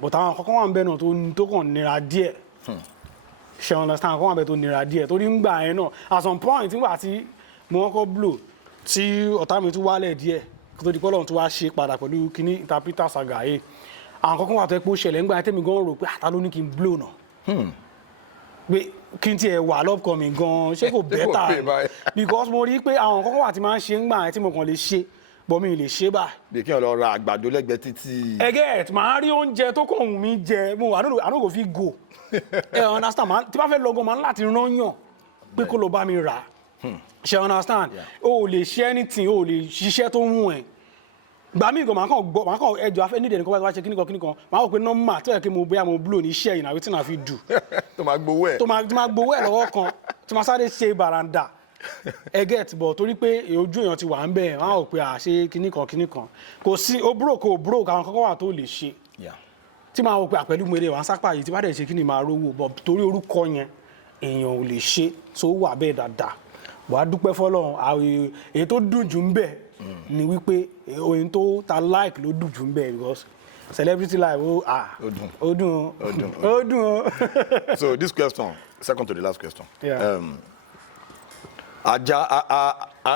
but àwọn kankan wà ń bẹ náà tó kàn nira díẹ̀ ṣe understand kankan wà ń bẹ tó nira díẹ̀ torí ń gbà yẹn náà at some point nígbà tí mo kọ́kọ́ blow tí ọ̀tá mi tún wálẹ̀ díẹ̀ kó tó di pọ́lọ́run tó wá ṣe padà pẹ̀lú kíní interpreter saga yìí àwọn kankan wà tó yẹ pé ó ṣẹlẹ̀ ńgbà yẹn tẹ́mi gan rò pé àtà ló ní kí n blow náà pé kí n tiẹ̀ wà lọ́pkọ̀mì gan ṣé kò bẹ́tà because mo rí pé àwọn kankan wà tí máa ń ṣe ńgbà yẹn tí mo kàn lè ṣe bọ́ mi lè ṣe bá. Bí kí n lọ ra àgbàdo lẹ́gbẹ̀ẹ́ títì. Ẹgẹ́ màá rí oúnjẹ tó kàn wù mí jẹ mo I no go fit go. Understand tí bá fẹ́ lọ́gọ́ máa ń láti rán yàn pé kó lọ bá mi rà. Ṣe understand o ò lè ṣe anything o ò lè ṣiṣẹ́ tó ń wù ẹ́. Gbà mí gan màá kàn ẹjọ́ afẹ́ nídìí ẹnìkan wá ṣe kíníkan màá wò pé nọ́mbà tó yẹ kí mo bóyá mo blow ní iṣẹ́ yìí náà wetin I fit do. Tó máa gbowó ẹ̀. Tó máa gbowó ẹ̀ lọ́wọ́ kan tí máa sáré ṣe bàràǹdà. Get bọ̀ torí pé ojú èèyàn ti wà ń bẹ̀ wọ́n á rò pé àṣe kíníkan kò sí ó broke àwọn kankan wà tó lè ṣe tí máa rò pé àpẹ̀lú mèrè wà ń sápà yìí tí bá dẹ̀ ṣe kíní máa rówó bọ̀ torí orúkọ yẹn èèyàn ò lè ṣe tó wà bẹ́ẹ̀ dáadáa wàá dúpẹ́ fọlọ́run èyí tó dùn jù ń bẹ̀ ni wípé oyin tó ta like ló dùn jù ń bẹ̀ because celebrity life ó dùn. So this question, second to the last question.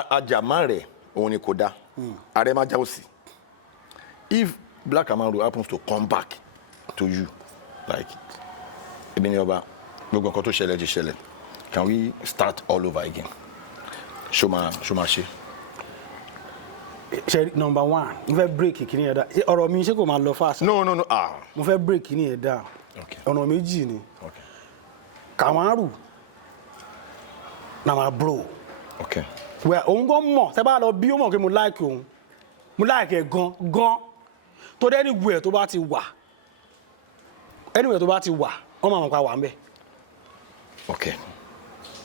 Ajama rẹ̀ òun ni kò dá ààrẹ má já òsì. If Black Kamaru happens to come back to you like Emini Oba gbogbo nǹkan tó ṣẹlẹ̀ ti ṣẹlẹ̀, can we start all over again? Ṣó máa ṣe. Number one mo fẹ́ break kìíní ẹ̀dá ọ̀rọ̀ mi ṣé kò máa lọ fast. No. mo fẹ́ break kìíní ẹ̀dá ọ̀nà méjì ni Kamaru na my bro. Òun gan mọ̀ tẹ́ bá lọ bí ó mọ̀ pé mo like òun mo like ẹ̀ gan tó dé anywhere tó bá ti wà wọ́n máa mọ̀ pa wà ń bẹ̀.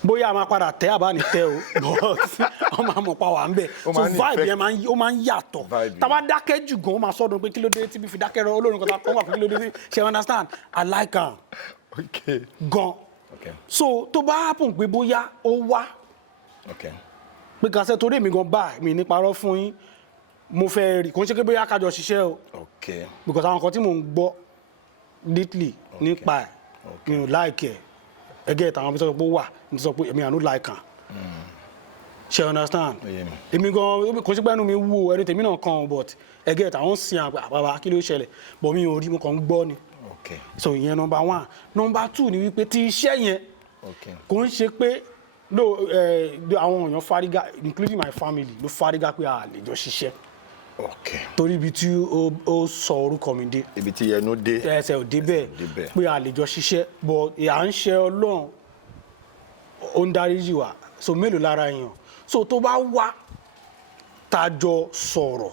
Bóyá a máa padà tẹ́ àbá ní tẹ́ o wọ́n máa mọ̀ pa wà ń bẹ̀ so vibe yẹn ó máa ń yàtọ̀ tá bá dákẹ́ jù gan ó máa sọ́dún pé kí ló dé tí bí fi dákẹ́ rọ olórin kan tó wà pé kí ló dé tí ṣe understand I like am gan so tó bá happen pé bóyá ó wá pé kàṣẹ torí èmi gan bá mi ní parọ́ fún yín mo fẹ́ rí kò ń ṣe pé bóyá kájọ ṣiṣẹ́ o because àwọn kan tí mò ń gbọ́ lately nípa ẹ̀ mi ò like ẹ̀ ẹgẹ́ ìtàwọn abisọ́ pé ó wà ní sọ pé èmi I no like am ṣe understand èmi gan kò ń ṣe pé ẹnu mi wú ẹni tèmi náà kàn but ẹgẹ́ ìtàwọn sin àbàbà kí ló ṣẹlẹ̀ but mi ò rí mo kàn ń gbọ́ ni so ìyẹn number one. Number two ni wípé tí iṣẹ́ yẹn kò ń ṣe pé àwọn èèyàn fárígá including my family ló fárígá pé a lè jọ ṣiṣẹ́ torí ibi tí ó sọ orúkọ mi dé ibi tí ẹnu dé ẹsẹ̀ ò dé bẹ́ẹ̀ pé a lè jọ ṣiṣẹ́ but à ń ṣe Ọlọ́run ó ń dáríjì wá so mélòó lára èèyàn so tó bá wá tá jọ sọ̀rọ̀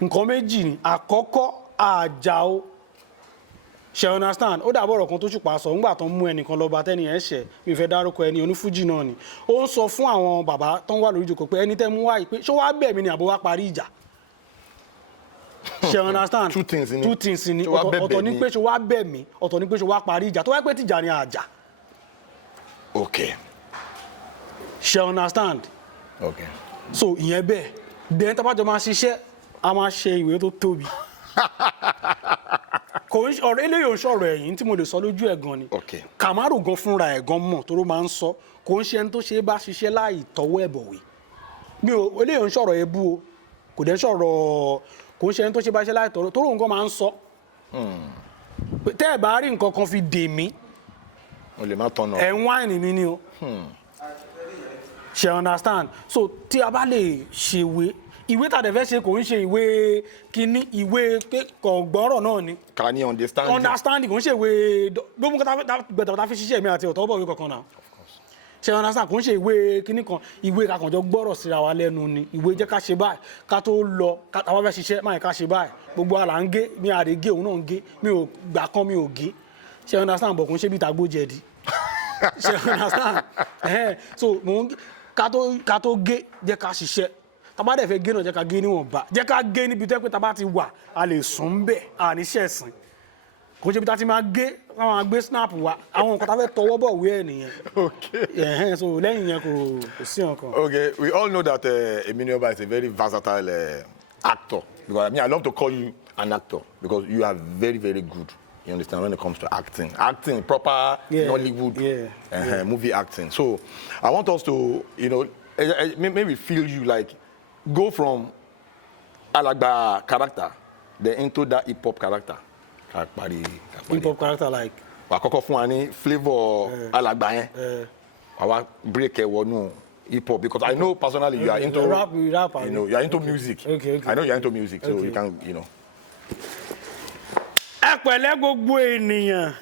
nǹkan méjì ni àkọ́kọ́ àjà o ṣe understand ó dàbọ̀ ọ̀rọ̀ kan tó ṣùpá sọ ńgbà tó ń mú ẹnìkan lọ́ba tẹ́ni ẹ̀ ṣẹ̀ mi fẹ́ dárúkọ ẹni onífújì náà ni ó ń sọ fún àwọn bàbá tó ń wà lórí ìjókòó pé ẹni tẹ́ mú wáyé pé ṣó wá bẹ̀ mí ni àbó wá parí ìjà ṣe understand two things ni ọ̀tọ̀ ní pé ṣó wá bẹ̀ mí ọ̀tọ̀ ní pé ṣó wá parí ìjà tó wá pé tìjà ni àjà ṣe understand so ìyẹn bẹ́ẹ̀ then tábàjọ máa ṣiṣẹ́ a máa ṣe ìwé tó tóbi kò ń ọ̀rọ̀ eléyìí ò ń sọ̀rọ̀ ẹ̀yìn tí mo lè sọ lójú ẹ̀ gan ni. Kamaru gan fúnra ẹ̀ gan mọ̀ tó ló máa ń sọ kò ń ṣe ẹni tó ṣe é bá ṣiṣẹ́ láì tọwọ́ ẹ̀ bọ̀wé mi ò eléyìí ò ń sọ̀rọ̀ ebú o kò dẹ̀ sọ̀rọ̀ kò ń ṣe ẹni tó ṣe bá ṣe láì tọwọ́ tó lóun gan máa ń sọ tẹ́ ẹ̀ bá rí nǹkan kan fi dè mí o lè má tọ̀nà ẹ̀ ń wáìnì mi ni o ṣe understand so tí a bá lè ṣèwé ìwé tàdé fẹ́ ṣe kò ń ṣe ìwé kíní ìwé kọ̀ọ̀gbọ́rọ̀ náà ni. Can you understand? Understanding kò ń ṣe ìwé gbogbo gbẹ̀dọ̀ tá fi ṣiṣẹ́ mi àti ọ̀tọ̀ bọ̀ ìwé kankan náà. ṣe understand kò ń ṣe ìwé kíní kan ìwé kakànjọ gbọ́rọ̀ síra wa lẹ́nu ni ìwé jẹ́ ká ṣe báyìí ká tó lọ àwọn fẹ́ ṣiṣẹ́ máa ká ṣe báyìí gbogbo àlà ń gé mi àrè gé òun náà ń gé mi ò gbà kan mi ò gé ṣe understand bọ̀ kò ń ṣe bí ìtagbó jẹ̀dí ṣe understand so ká tó gé jẹ́ ká ṣiṣẹ́ tàbá dẹ̀ fẹ́ gé náà jẹ́ ká gé níwọ̀nba jẹ́ ká gé níbi tó yẹ pé tàbá ti wà a lè sùn bẹ́ẹ̀ a ní ṣẹ̀sìn kò ṣe bí ta ti máa gé àwọn àgbé snap wa àwọn nǹkan tá fẹ́ tọwọ́ bọ̀ wé ẹ̀ nìyẹn so lẹ́yìn yẹn kò sí nǹkan. Okay, we all know that Emini Oba is a very versatile actor because I mean I love to call you an actor because you are very very good. You understand when it comes to acting proper Nollywood movie acting. So I want us to maybe feel you like go from Alagba character then into that hip hop character. Hip hop character like. Wa kọ́kọ́ fún wa ní flavour Alagba yẹn. Wa break ẹ wọnú hip hop because I know personally you are into rap, you are into music. Okay. I know you are into music so you can Ẹ pẹ̀lẹ́ gbogbo ènìyàn.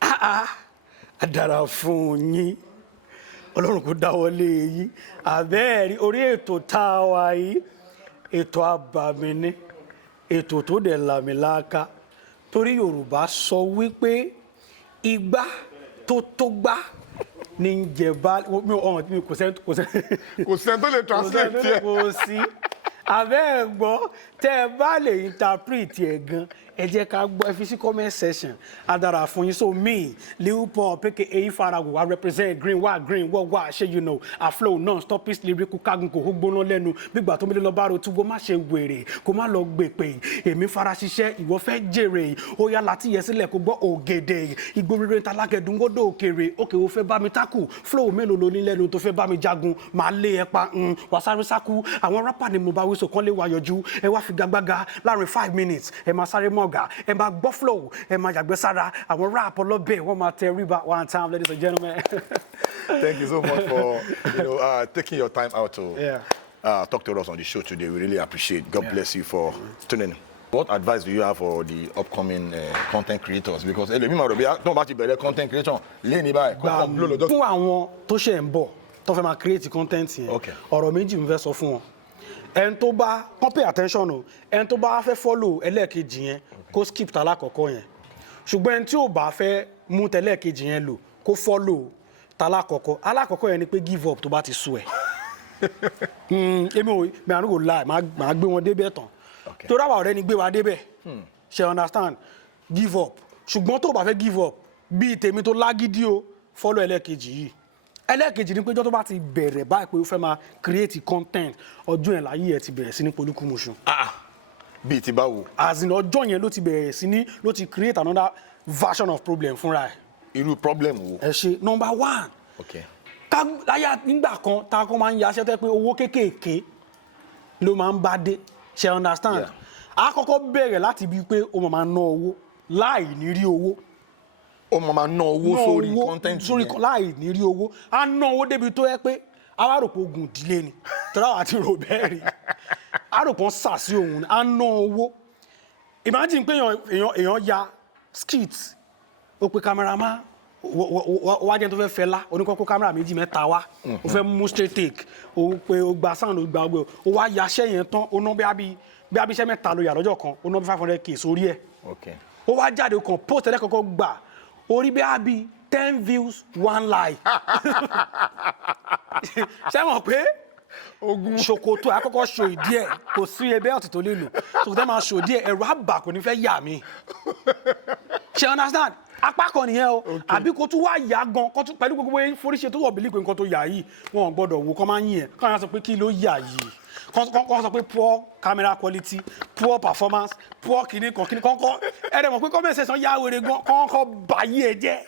A dára fún yín. Ọlọ́run kò dáwọ́lé yín àbẹ́ẹ̀rí orí ètò tá a wà yìí ètò àbàmì ni ètò tó dẹ̀ làmìlàaka torí Yorùbá sọ wípé igbá tó tó gbá ní ń jẹba kò sẹ́ni tó lè translate ẹ̀ kò sí àbẹ́ẹ̀gbọ́ tẹ́ ẹ bá lè interpret ẹ̀ gan ẹ jẹ́ ká gbọ́ ẹ fi sí comment section adara fún yín so me Leopold aka Farago I represent green wa ṣe you know I flow non stop peace lyrical kagun kò gbóná lẹ́nu gbígbà tó mílẹ̀ lọ bá ro túbọ̀ má ṣe wèrè kó má lọ gbè pé èmi fara ṣiṣẹ́ ìwọ fẹ́ jèrè ó yá láti yẹ sílẹ̀ kó gbọ́ ògèdè igbó rere ta lákẹ́dùn ó dé òkèrè òkè ó fẹ́ bá mi tákù flow mélòó ló ní lẹ́nu tó fẹ́ bá mi jagun máa lé ẹ pa wàsáré sákú àwọn rapper ni mo bá wí so kán lè wá yọjú ẹ wá figagbága láàrin 5 minutes ẹ máa sáré mọ́ ẹ máa gbọ́ flow ẹ máa yàgbẹ́ sára àwọn rap ọlọ́bẹ̀ wọ́n máa tẹ ríba one time ladies and gentlemen. Thank you so much for taking your time out to talk to us on the show today. We really appreciate. God bless you for tuning in. What advice do you have for the upcoming content creators? Because mi máa rò bí tó bá ti bẹ̀rẹ̀ content creation lé ní báyìí. Fún àwọn tó ṣe ń bọ̀ tó fẹ́ máa create content yẹn ọ̀rọ̀ méjì mo fẹ́ sọ fún wọn ẹni tó bá kàn pay attention o ẹni tó bá fẹ́ follow ẹlẹ́ẹ̀kejì yẹn kó skip ta lákọ̀ọ́kọ́ yẹn ṣùgbọ́n ẹni tí ò bá fẹ́ mú tẹlẹ́ẹ̀kejì yẹn lò kó follow ta lákọ̀ọ́kọ́ alákọ̀ọ́kọ́ yẹn ni pé give up tó bá ti sú ẹ̀ èmi ò mi àánú kò láì máa gbé wọn débẹ̀ tán tó ráwà ọ̀rẹ́ ni gbé wa débẹ̀ ṣe understand give up ṣùgbọ́n tó bá fẹ́ give up bíi tèmi tó lágídí o follow ẹlẹ́ẹ̀kejì yìí ẹlẹ́ẹ̀kejì ni pé ọjọ́ tó bá ti bẹ̀rẹ̀ báyìí pé ó fẹ́ máa create content ọjọ́ yẹn láyé ẹ̀ ti bẹ̀rẹ̀ sí ní polúkúmuṣu. Bíi ti báwo. As in ọjọ́ yẹn ló ti bẹ̀rẹ̀ sí ní ló ti create another version of problem fúnra ẹ̀. Irú problem wo. Ẹ ṣe number 1. Láyà nígbà kan tá a kọ́ máa ń yaṣẹ́ tẹ́ pé owó kéékèèké ló máa ń bá dé ṣe understand. A kọ́kọ́ bẹ̀rẹ̀ láti bíi pé o máa ná owó láì ní rí owó. O máa ná owó sórí content yẹn. Láì ní rí owó a ná owó débi tó yẹ pé àwa rò pé ogun ìdílé ni tọ́lá wa ti rò bẹ́ẹ̀ rí a rò kàn sà sí òun a ná owó imagine pé èèyàn ya skits ó pe cameraman wá jẹ́ tó fẹ́ fẹ́ lá oníkọ́kọ́ camera méjì mẹ́ta wá ó fẹ́ mú straight take ó pe ó gba sound ó gba ọgbẹ́ ó wá yaṣẹ́ yẹn tán ó ná bí abiṣẹ́ mẹ́ta ló yà lọ́jọ́ kan ó ná bí 500k sórí ẹ̀ ó wá jáde kan post ẹlẹ́kọ̀ọ́kọ́ gbà orí bí 10 views 1 like ṣé mọ̀ pé ogun ṣòkòtò àkọ́kọ́ ṣò ìdí ẹ̀ kò sí ẹbẹ́ ọ̀tí tó lè lò ṣòkòtò máa ṣò ìdí ẹ̀ ẹ̀rọ àbà kò ní fẹ́ yà mí ṣe understand apá kan nìyẹn o àbí kó tún wá yà gan pẹ̀lú gbogbo foríṣe tó wọ̀ bílí pé nǹkan tó yà yìí wọn ò gbọ́dọ̀ wò kọ́ máa ń yìn ẹ̀ káwọn sọ pé kí ló yà yìí kọ́ sọ pé poor camera quality poor performance poor kìíní kọ́kọ́ ẹ̀rẹ̀ mọ̀ pé comment section yá wèrè gan kọ́kọ́ báyé ẹ jẹ́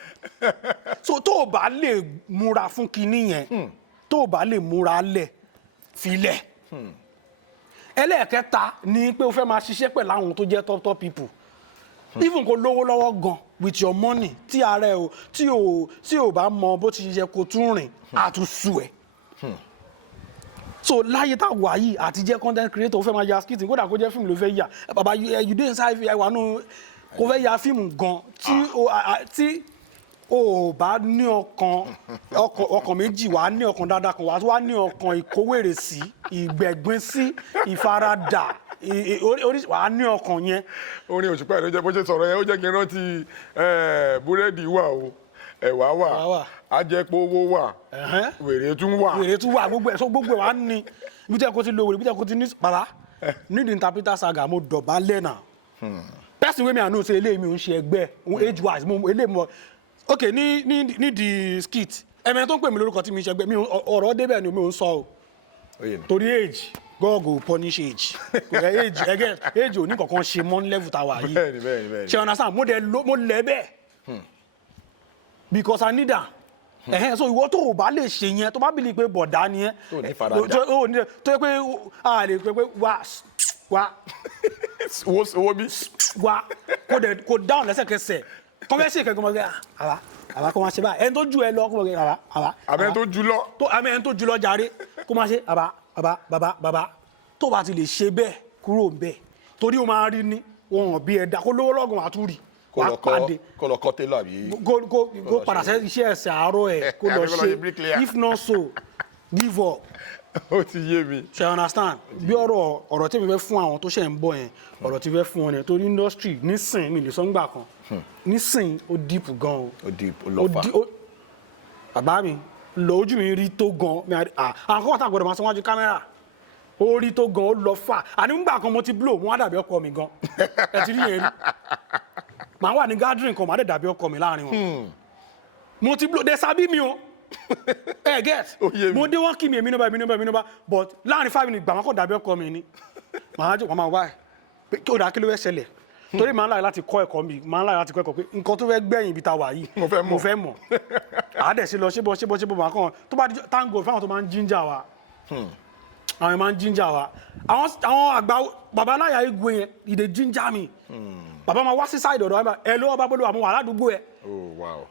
so tó o bá lè múra fún kìíní yẹn tó o bá lè múra lẹ̀ filẹ̀ ẹlẹ́ẹ̀kẹta ni pé o fẹ́ máa ṣiṣẹ́ pẹ̀lú àwọn tó jẹ́ top people even kó lówó lọ́wọ́ gan with your money tí ààrẹ o tí o bá mọ bó ti yẹ kó tún rìn àtúnṣu ẹ̀ so láyé tá wà yìí àti jẹ́ content creator ó fẹ́ máa ya skit kódà kó jẹ́ fíìmù ló fẹ́ yà bàbá you dey inside ẹwà nù kó fẹ́ ya fíìmù gan tí o bá ní ọkàn méjì wà á ní ọkàn dáadáa kan wà á ní ọkàn ìkówèrè sí ìgbẹ̀gbin sí ìfaradà wà á ní ọkàn yẹn. orin Òṣùpá ẹ̀ ló jẹ́ bó ṣe sọ̀rọ̀ yẹn ó jẹ́ kí n rántí búrẹ́dì wà o ẹ̀wà wà ajẹ́pọ̀ owó wà wèrè tún wà gbogbo ẹ̀ wà á ní ibi tí ẹ kò ti lo wèrè ibi tí ẹ kò ti ní bàbá ní the interpreter saga mo dọ̀bálẹ̀ náà person wey me I know say eléyìí mi ò ń ṣe ẹgbẹ́ age wise mo eléyìí mo ok ní the skit ẹ̀mẹ̀ tó ń pè mí lórúkọ tí mi ṣe ẹgbẹ́ mi ọ̀rọ̀ débẹ̀ ni mi ò ń sọ o torí age God go punish age age ò ní kankan ṣe mọ́ level tá a wà yìí ṣe understand mo lẹ̀ bẹ́ẹ̀ because I need am so ìwọ tó o bá lè ṣe yẹn tó bá bìlì pé bọ̀dá ni ẹ tó yẹ pé a lè pé wá owó bí wá kó dáhùn lẹ́sẹ̀kẹsẹ̀ kọ́mẹ́sì kẹ́kọ́ mọ́ àbá kó máa ṣe báyìí ẹni tó ju ẹ lọ kó mọ́ àbá àbẹ́ tó ju lọ ẹni tó ju lọ jàre kó máa ṣe bàbá tó bá ti lè ṣe bẹ́ẹ̀ kúrò ń bẹ́ẹ̀ torí o máa rí ní wọn bí ẹ̀dá kó lówó lọ́gùn àtúrì wàá pàdé kó lọ kọ́ télọ̀ àbí kó padà sẹ́ iṣẹ́ ẹ̀sẹ̀ àárọ̀ ẹ̀ kó lọ ṣe if not so give up. ó ti yé mi. ṣe understand bí ọ̀rọ̀ tí mi fẹ́ fún àwọn tó ṣẹ̀ ń bọ̀ yẹn ọ̀rọ̀ tí mi fẹ́ fún wọn yẹn torí industry nísìn mi lè sọ ńgbà kan nísìn ó deep gan o. ó deep ó lọ fà. bàbá mi lọ ojú mi rí tó gan àwọn kọ́kọ́ tá a gbọ́dọ̀ máa sọ wájú kámẹ́rà ó rí tó gan ó lọ fà àní ńgbà kan mo ti blow wọn á dàbí ọkọ mi gan ẹ ti rí yẹn rí màá wà ní gathering kan màá dẹ̀ dàbí ọkọ mi láàrin wọn mo ti blow dẹ̀ sábí mi o get mo dé wọn kí mi èmi náà but láàrin 5 minutes gbà wọn kò dàbí ọkọ mi ni màá jọ wọn máa wá ẹ kí ó dà kí ló fẹ́ ṣẹlẹ̀ torí màá ń láyé láti kọ́ ẹ̀kọ́ mi màá ń láyé láti kọ́ ẹ̀kọ́ pé nǹkan tó fẹ́ gbẹ̀yìn ibi tá a wà yìí mo fẹ́ mọ̀ àádẹ́sí lọ ṣébọ̀ màá kàn tó bá tango fáwọn tó máa ń jíńjà wa àwọn máa ń jíńjà wa àwọn àgbà bàbá aláya igwe yẹn ìdè jíńjà mi bàbá máa wá sí sáìdì ọ̀dọ̀ ẹ ló ọba bọ́lú àwọn aládùúgbò ẹ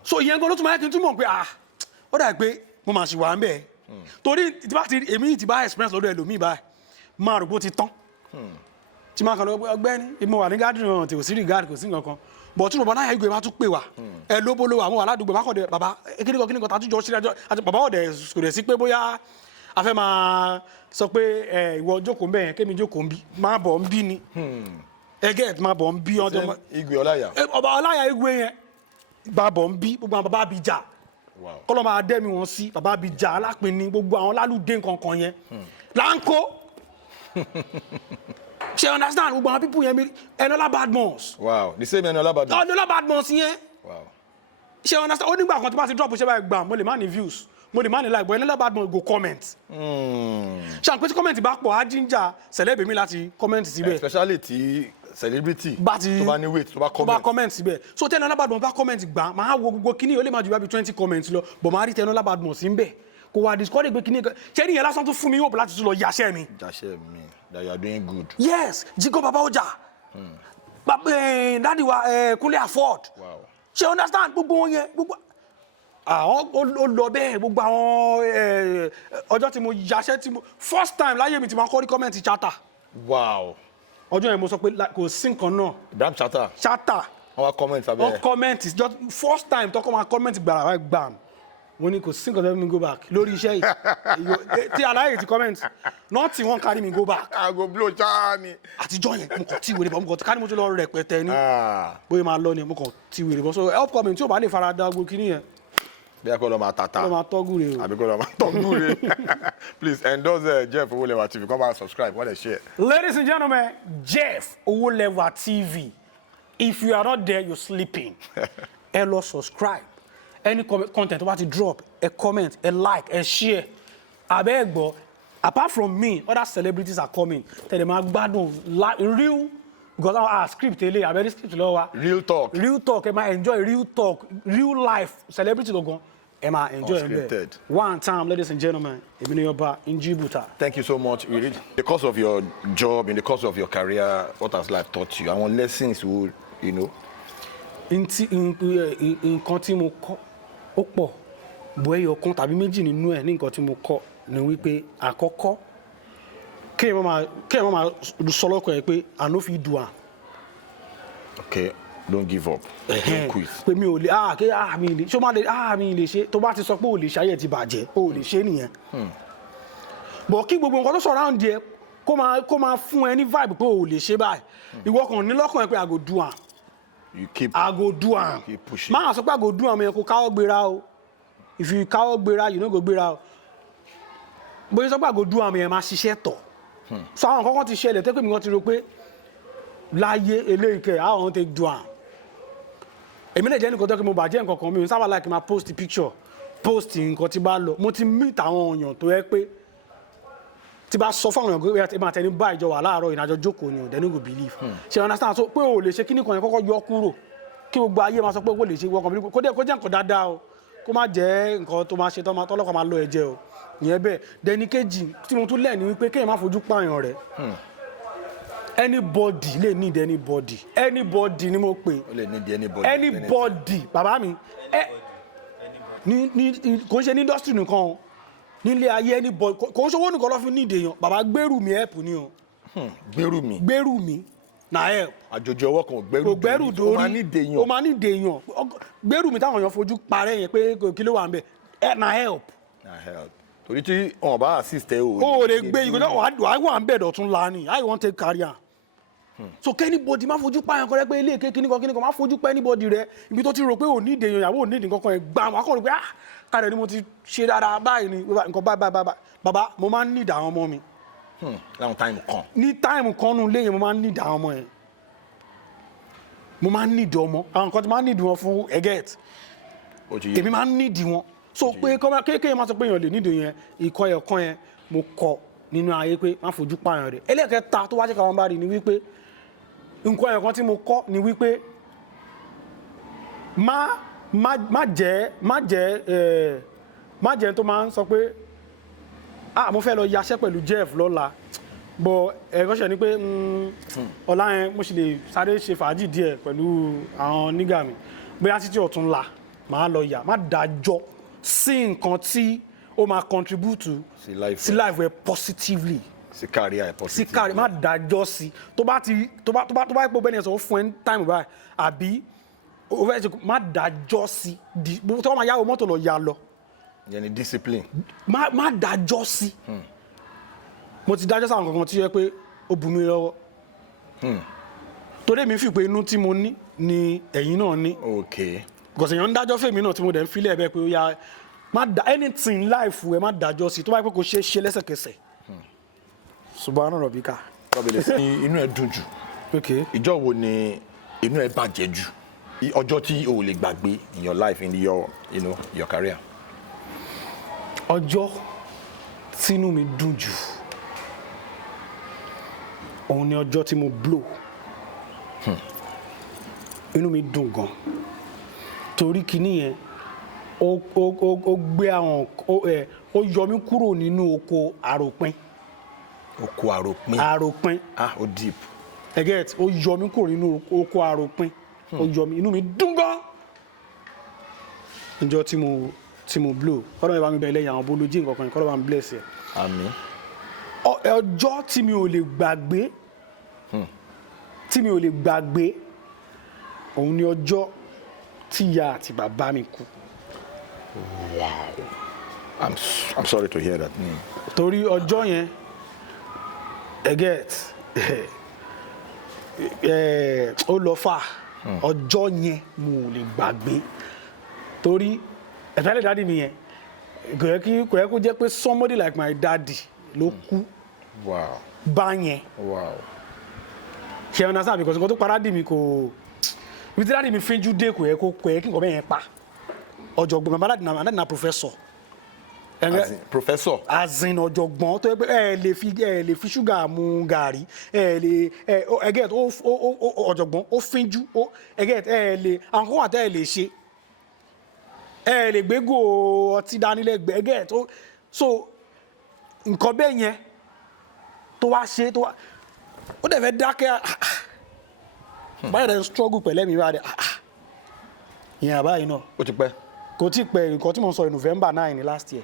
so ìyẹn gan ló tún máa yẹ kí n túmọ̀ pé ó dà pé mo máa ṣì wà ń bẹ̀ torí èmi ti bá express lọ́dọ̀ ẹlòmíì báyìí máa rò bó ti tán tí máa kàn lọ ọgbẹ́ni mo wà ní gádùn ọ̀hún tí kò sí regard kò sí nǹkan kan bọ̀ tí bàbá náà ìgbé máa tún pè wá ẹ ló bólówó àwọn aládùúgbò máa kọ̀ dé bàbá kíní kan tàtújọ́ sílẹ̀ àti bàbá ọ̀dẹ̀ kò dẹ̀ sí pé bóyá a fẹ́ máa sọ pé ìwọ jókòó ń bẹ̀ yẹn kémi jókòó ń bí máa bọ̀ ń bí ni ẹgẹ́ máa bọ̀ ń bí ọjọ́ Igwe Ọláyà ọba Ọláyà Igwe yẹn bá bọ̀ ń bí gbogbo àwọn bàbá Abija kọ́lọ́ máa dẹ́mi wọn sí bàbá Abija alápinni gbogbo àwọn lálùdé nǹkan yẹn láńkó ṣe understand gbogbo àwọn people yẹn mi Enola Badmus. Wow, the same Enola Badmus. Enola Badmus yẹn. Wow. ṣe understand ó nígbà kan tó bá ti drop ṣe báyìí gbà mo lè má ní views mo lè má ní like but Enola Badmus go comment. ṣe àpètí comment bá pọ̀ á jíjà celeb mi láti comment síbẹ̀. Especially ti celebrity tó bá ní weight tó bá comment síbẹ̀ so tẹ́ Enola Badmus bá comment gbà máa wo gbogbo kíní ó lè má ju bí 20 comments lọ but máa rí tẹ́ Enola Badmus ń bẹ̀ kò wá discourage pé kíní ṣé ní yẹn lásán tó fún mi hope láti tún lọ yàṣẹ́ mi. That you are doing good. Yes, Jigo Baba Oja. Daddy wa Kunle afford. Wow. She understand gbogbo wọn yẹn gbogbo ó lọ bẹ́ẹ̀ gbogbo àwọn ọjọ́ tí mo yàṣẹ́ tí mo first time láyé mi tí mo kọ́ rí comment chatter. Wow. Ọjọ́ yẹn mo sọ pé kò sí nǹkan náà. Damn chatter. Chatter. Àwọn comment abẹ́. Àwọn comment just first time tó kọ́ máa comment gbàrà gbàm. Mo ní kò sí nǹkan tó fi mi go back lórí iṣẹ́ yìí tí aláyè ti comment not tí wọ́n carry me go back. I go blow chani. àtijọ́ yẹn mo kàn tí wèrè bọ́ mo kàn ká ní mo ti lọ rẹpẹtẹ ní bóyá máa lọ ni mo kàn tí wèrè bọ́ so help comment tí o bá lè fara da gbogbo kíní yẹn. bí a kò lọ máa tata. kò lọ máa tọ́gù rè o. àbí kò lọ máa tọ́gù rè. Please endorse Jeff Owolewa TV come back subscribe what they share. Ladies and gentlemen, Jeff Owolewa TV. If you are not there, you're sleeping. ẹ lọ subscribe. Any content about to drop, a comment, a like, a share. Abeg gbọ́, apart from me, other celebrities are coming. Tell them real, because our script, I very script real talk. Real talk, I enjoy real talk, real life. Celebrity logo, I enjoy Unscripted. One time, ladies and gentlemen, Emini Oba in Djibouti. Thank you so much. In the course of your job, in the course of your career, what has life taught you? I want lessons you know. In nǹkan tí mo kọ́ ó pọ̀ bóyá ọ̀kan tàbí méjì nínú ẹ̀ ní nǹkan tí mo kọ́ ni wípé àkọ́kọ́ kéèyàn máa sọ lọ́kàn ẹ̀ pé I no fit do am. Okay, don't give up. Don't quit. Pé mi ò lè mi lè ṣó má lè mi lè ṣe tó bá ti sọ pé ò lè ṣe ayé ti bàjẹ́ ò lè ṣe nìyẹn. Bọ̀ kí gbogbo nǹkan tó surround ẹ kó máa fún ẹ ní vibe pé ò lè ṣe báyìí ìwọ kàn ní lọ́kàn ẹ pé I go do am. I go do am. Man, so I go do am. Ko káwọ́ gbéra o. If you káwọ́ gbéra, you no go gbéra o. But you so I go do am, máa ṣiṣẹ́ tọ̀. So àwọn kankan ti ṣẹlẹ̀ tẹ́ pé mi kan ti rò pé láyé eléyìí kẹ́ I want to do am. Èmi lè jẹ́ nǹkan tó kí mo bàjẹ́ nǹkan kan mi ò sábà like máa post picture, post nǹkan tí bá lọ. Mo ti meet àwọn èèyàn tó yẹ pé tí bá sọ fún àwọn èèyàn pé máa tẹni bá ìjọ wà láàárọ̀ ìrìnàjò jókòó ni they no go believe. Ṣé understand so pé o lè ṣe kíní kan yẹn kọ́kọ́ yọ kúrò kí gbogbo ayé máa sọ pé o lè ṣe wọ́n kan kó jẹ́ nǹkan dáadáa o kó má jẹ́ nǹkan tó máa ṣe tọ́lọ́kọ̀ máa lọ ẹ̀jẹ̀ o ìyẹn bẹ́ẹ̀ dẹni kejì tí mo tún lẹ̀ ní wípé kéèyàn má fojú pààyàn rẹ̀ anybody lè need anybody ni mo pè anybody bàbá mi kò ń ṣe ní industry nìkan o nílé ayé anybody kò ń ṣòwò nìkan ló fi need èèyàn bàbá gbèrú mi help ni o. gbèrú mi na help. àjòjì ọwọ́ kan gbèrú dórí ó máa ní dèèyàn gbèrú mi táwọn èèyàn fojú parẹ́ yẹn pé kí ló wà ń bẹ̀ na help. torí tí wọn bá assist ẹ o lè gbé ìgbẹ́ náà wà ń bẹ̀ dọ̀tún lánìí I want take career. So anybody má fojú pààyàn kan rẹ pé ilé èké kíníkan má fojú pẹ́ anybody rẹ ibi tó ti rò pé ò ní ìdèyàn ìyàwó ò ní ìdí kankan ẹ̀ gbà wọn akọ̀rò pé kárẹ̀ ni mo ti ṣe dáadáa báyìí ni nǹkan báyìí bàbá mo máa ń need àwọn ọmọ mi. láwọn táìmù kan. ní táìmù kan nù léyìn mo máa ń need àwọn ọmọ yẹn mo máa ń need ọmọ àwọn nǹkan tí máa ń need wọn fún ẹgẹ́t èmi máa ń need wọn so pé kéèké máa sọ pé èèyàn lè need yẹn ìkọ́ ẹ̀kan yẹn mo kọ nínú ayé pé má fojú pààyàn rẹ̀ ẹlẹ́kẹta tó wá jẹ́ káwọn bá rí ni wípé nǹkan ẹ̀kan tí mo kọ́ ni wípé má jẹ́ tó máa ń sọ pé mo fẹ́ lọ yaṣẹ́ pẹ̀lú Jeff lọ́la bọ̀ ẹ̀kọ́ṣẹ́ ni pé ọ̀la yẹn mo sì lè sáré ṣe fàájì díẹ̀ pẹ̀lú àwọn nígà mi bóyá títí ọ̀tún la máa lọ yà má dájọ́ sí nǹkan tí ó máa contribute sí life rẹ positively. sí career positively. sí career má dájọ́ sí tó bá yẹ pé bẹ́ẹ̀ ni ẹ̀sọ́ fún ẹ ní time báyìí àbí o fẹ́ ṣe má dájọ́ sí tí wọ́n máa yáwó mọ́tò lọ yá lọ. yẹn ni discipline. má dájọ́ sí. mo ti dájọ́ sáwọn kankan tí yẹ pé ó bù mí lọ́wọ́. torí èmi fi pé inú tí mo ní ni ẹ̀yin náà ní. okay. because èèyàn ń dájọ́ fèmí náà tí mo dẹ̀ ń filẹ̀ bẹ́ẹ̀ pé ó yá má da anything life ẹ má dájọ́ sí tó bá yẹ pé kò ṣe lẹ́sẹ̀kẹsẹ̀. subahana rabbika. inú ẹ dùn jù. okay. ìjọ́ wo ni inú ẹ bàjẹ́ jù ọjọ́ tí o lè gbàgbé in your life in your career. ọjọ́ tínú mi dùn jù òun ni ọjọ́ tí mo blow inú mi dùn gan torí kíní yẹn ó gbé àwọn ó yọ mí kúrò nínú oko àròpin. oko àròpin. àròpin. ó deep. ẹ get ó yọ mí kúrò nínú oko àròpin ó yọ mí inú mi dùn gan níjọ́ tí mo blow kọ́dọ̀ mi bá mi bẹ̀ lẹ́yìn àwọn bólójì nǹkan kan kọ́dọ̀ bá mi bless ẹ̀. àmín. ọjọ́ tí mi ò lè gbàgbé òun ni ọjọ́ tí ìyá àti bàbá mi kú. wow. I'm sorry to hear that. torí ọjọ́ yẹn ẹ get ó lọ fà ọjọ́ yẹn mo ò lè gbàgbé torí especially daddy mi yẹn kò yẹ kó jẹ́ pé somebody like my daddy ló kú. wow. bá yẹn. wow. ṣe ẹ understand because nǹkan tó para dì mí kò ibi tí dáàdì mi fínjú dé kò yẹ kí nǹkan bẹ́ẹ̀ yẹn pa ọ̀jọ̀gbọ́n bàbá dáàdì na professor Professor. Azin ọ̀jọ̀gbọ́n tó yẹ pé ẹ lè fi ṣúgà mu gàrí ẹ get ọ̀jọ̀gbọ́n ó fínjú ẹ get ẹ lè àwọn kan wà tẹ́ ẹ lè ṣe ẹ lè gbégò ọtí dánilẹ́gbẹ̀ẹ́ ẹ get so nǹkan bẹ́ẹ̀ yẹn tó wá ṣe tó wá ó dẹ̀ fẹ́ dákẹ́ báyìí rẹ̀ ń struggle pẹ̀lẹ́ mi wá dẹ̀ ìyẹn àbáyìí náà. Ó ti pẹ́. Kò tí pẹ́ nǹkan tí mo sọ November 9 ni last year.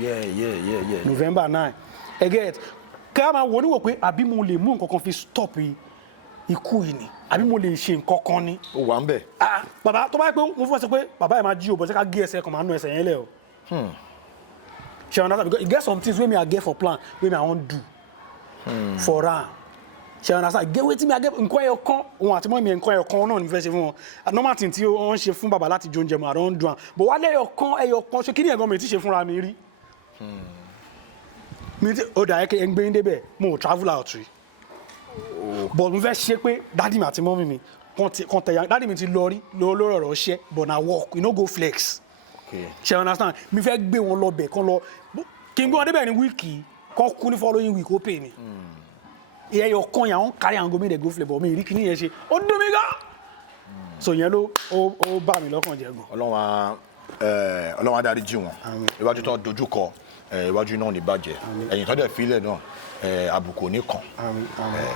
Yeah. November 9 ẹ get ká máa wò níwò pé àbí mo lè mú nǹkan kan fi stop ikú yìí ni àbí mo lè ṣe nǹkan kan ni. Ó wà ń bẹ̀. Bàbá tó bá yẹ pé mo fọ́ sọ pé bàbá yẹn máa jí òbọ̀ ṣe ká gé ẹsẹ̀ kan máa nù ẹsẹ̀ yẹn lẹ̀ o. Ṣé o understand because e get some things wey me I get for plan wey me I wan do for am. Ṣé o understand get wetin me I get nǹkan ẹyọ kan òun àti mọ́ mi nǹkan ẹyọ kan náà ní fẹ́ ṣe fún wọn normal thing tí wọ́n ṣe fún bàbá láti jóúnjẹ mọ́ àrọ́ ń dùn à but wálé ẹyọ kan ṣe kí ni ẹ̀gbọ́n mi ti ṣe fúnra mi rí. Ó dà ẹ́ kí ẹ ń gbé yín débẹ̀ mo ò travel out rí but mo fẹ́ ṣe pé dádì mi àti mọ́mí mi kan tẹ̀yà dádì mi ti lọ rí lórí ọ̀rọ̀ ṣẹ́ but na work you no go flex. Ṣé o understand mi fẹ́ gbé wọn lọ bẹ̀ kán lọ kí n gbé wọn débẹ̀ ní wíìkì kán kú ní following week ó pè mí ẹyọ kan yà ń kárí àwọn gómìnà go flex but mi rí kíní yẹn ṣe ó dùn mí gan so yẹn ló ó bá mi lọ́kàn jẹ́ gan. Ọlọ́run á dárí jì wọ́n iwájú tó dojú kọ iwájú náà ní bàjẹ́ ẹ̀yìn tó dẹ̀ fílẹ̀ náà àbùkù ní kàn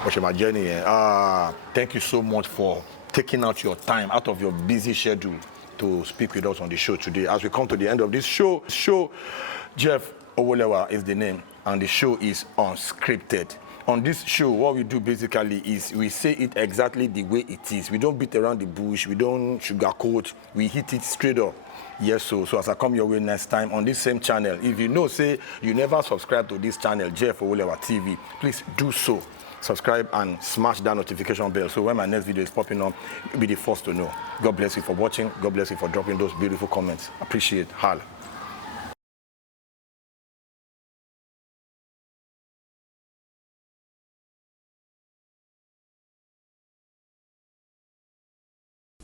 bó ṣe máa jẹ́ nìyẹn. Thank you so much for taking out your time out of your busy schedule to speak with us on the show today. As we come to the end of this show, Jeff Owolewa is the name, and the show is Unscripted. On this show, what we do basically is we say it exactly the way it is. We don't beat around the bush. We don't sugarcoat. We hit it straight up. Yes, so as I come your way next time on this same channel, if you know, say you never subscribe to this channel, Jeff Owolewa TV, please do so. Subscribe and smash that notification bell so when my next video is popping up, you'll be the first to know. God bless you for watching. God bless you for dropping those beautiful comments. Appreciate it. Holla.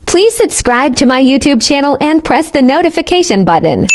Please subscribe to my YouTube channel and press the notification button.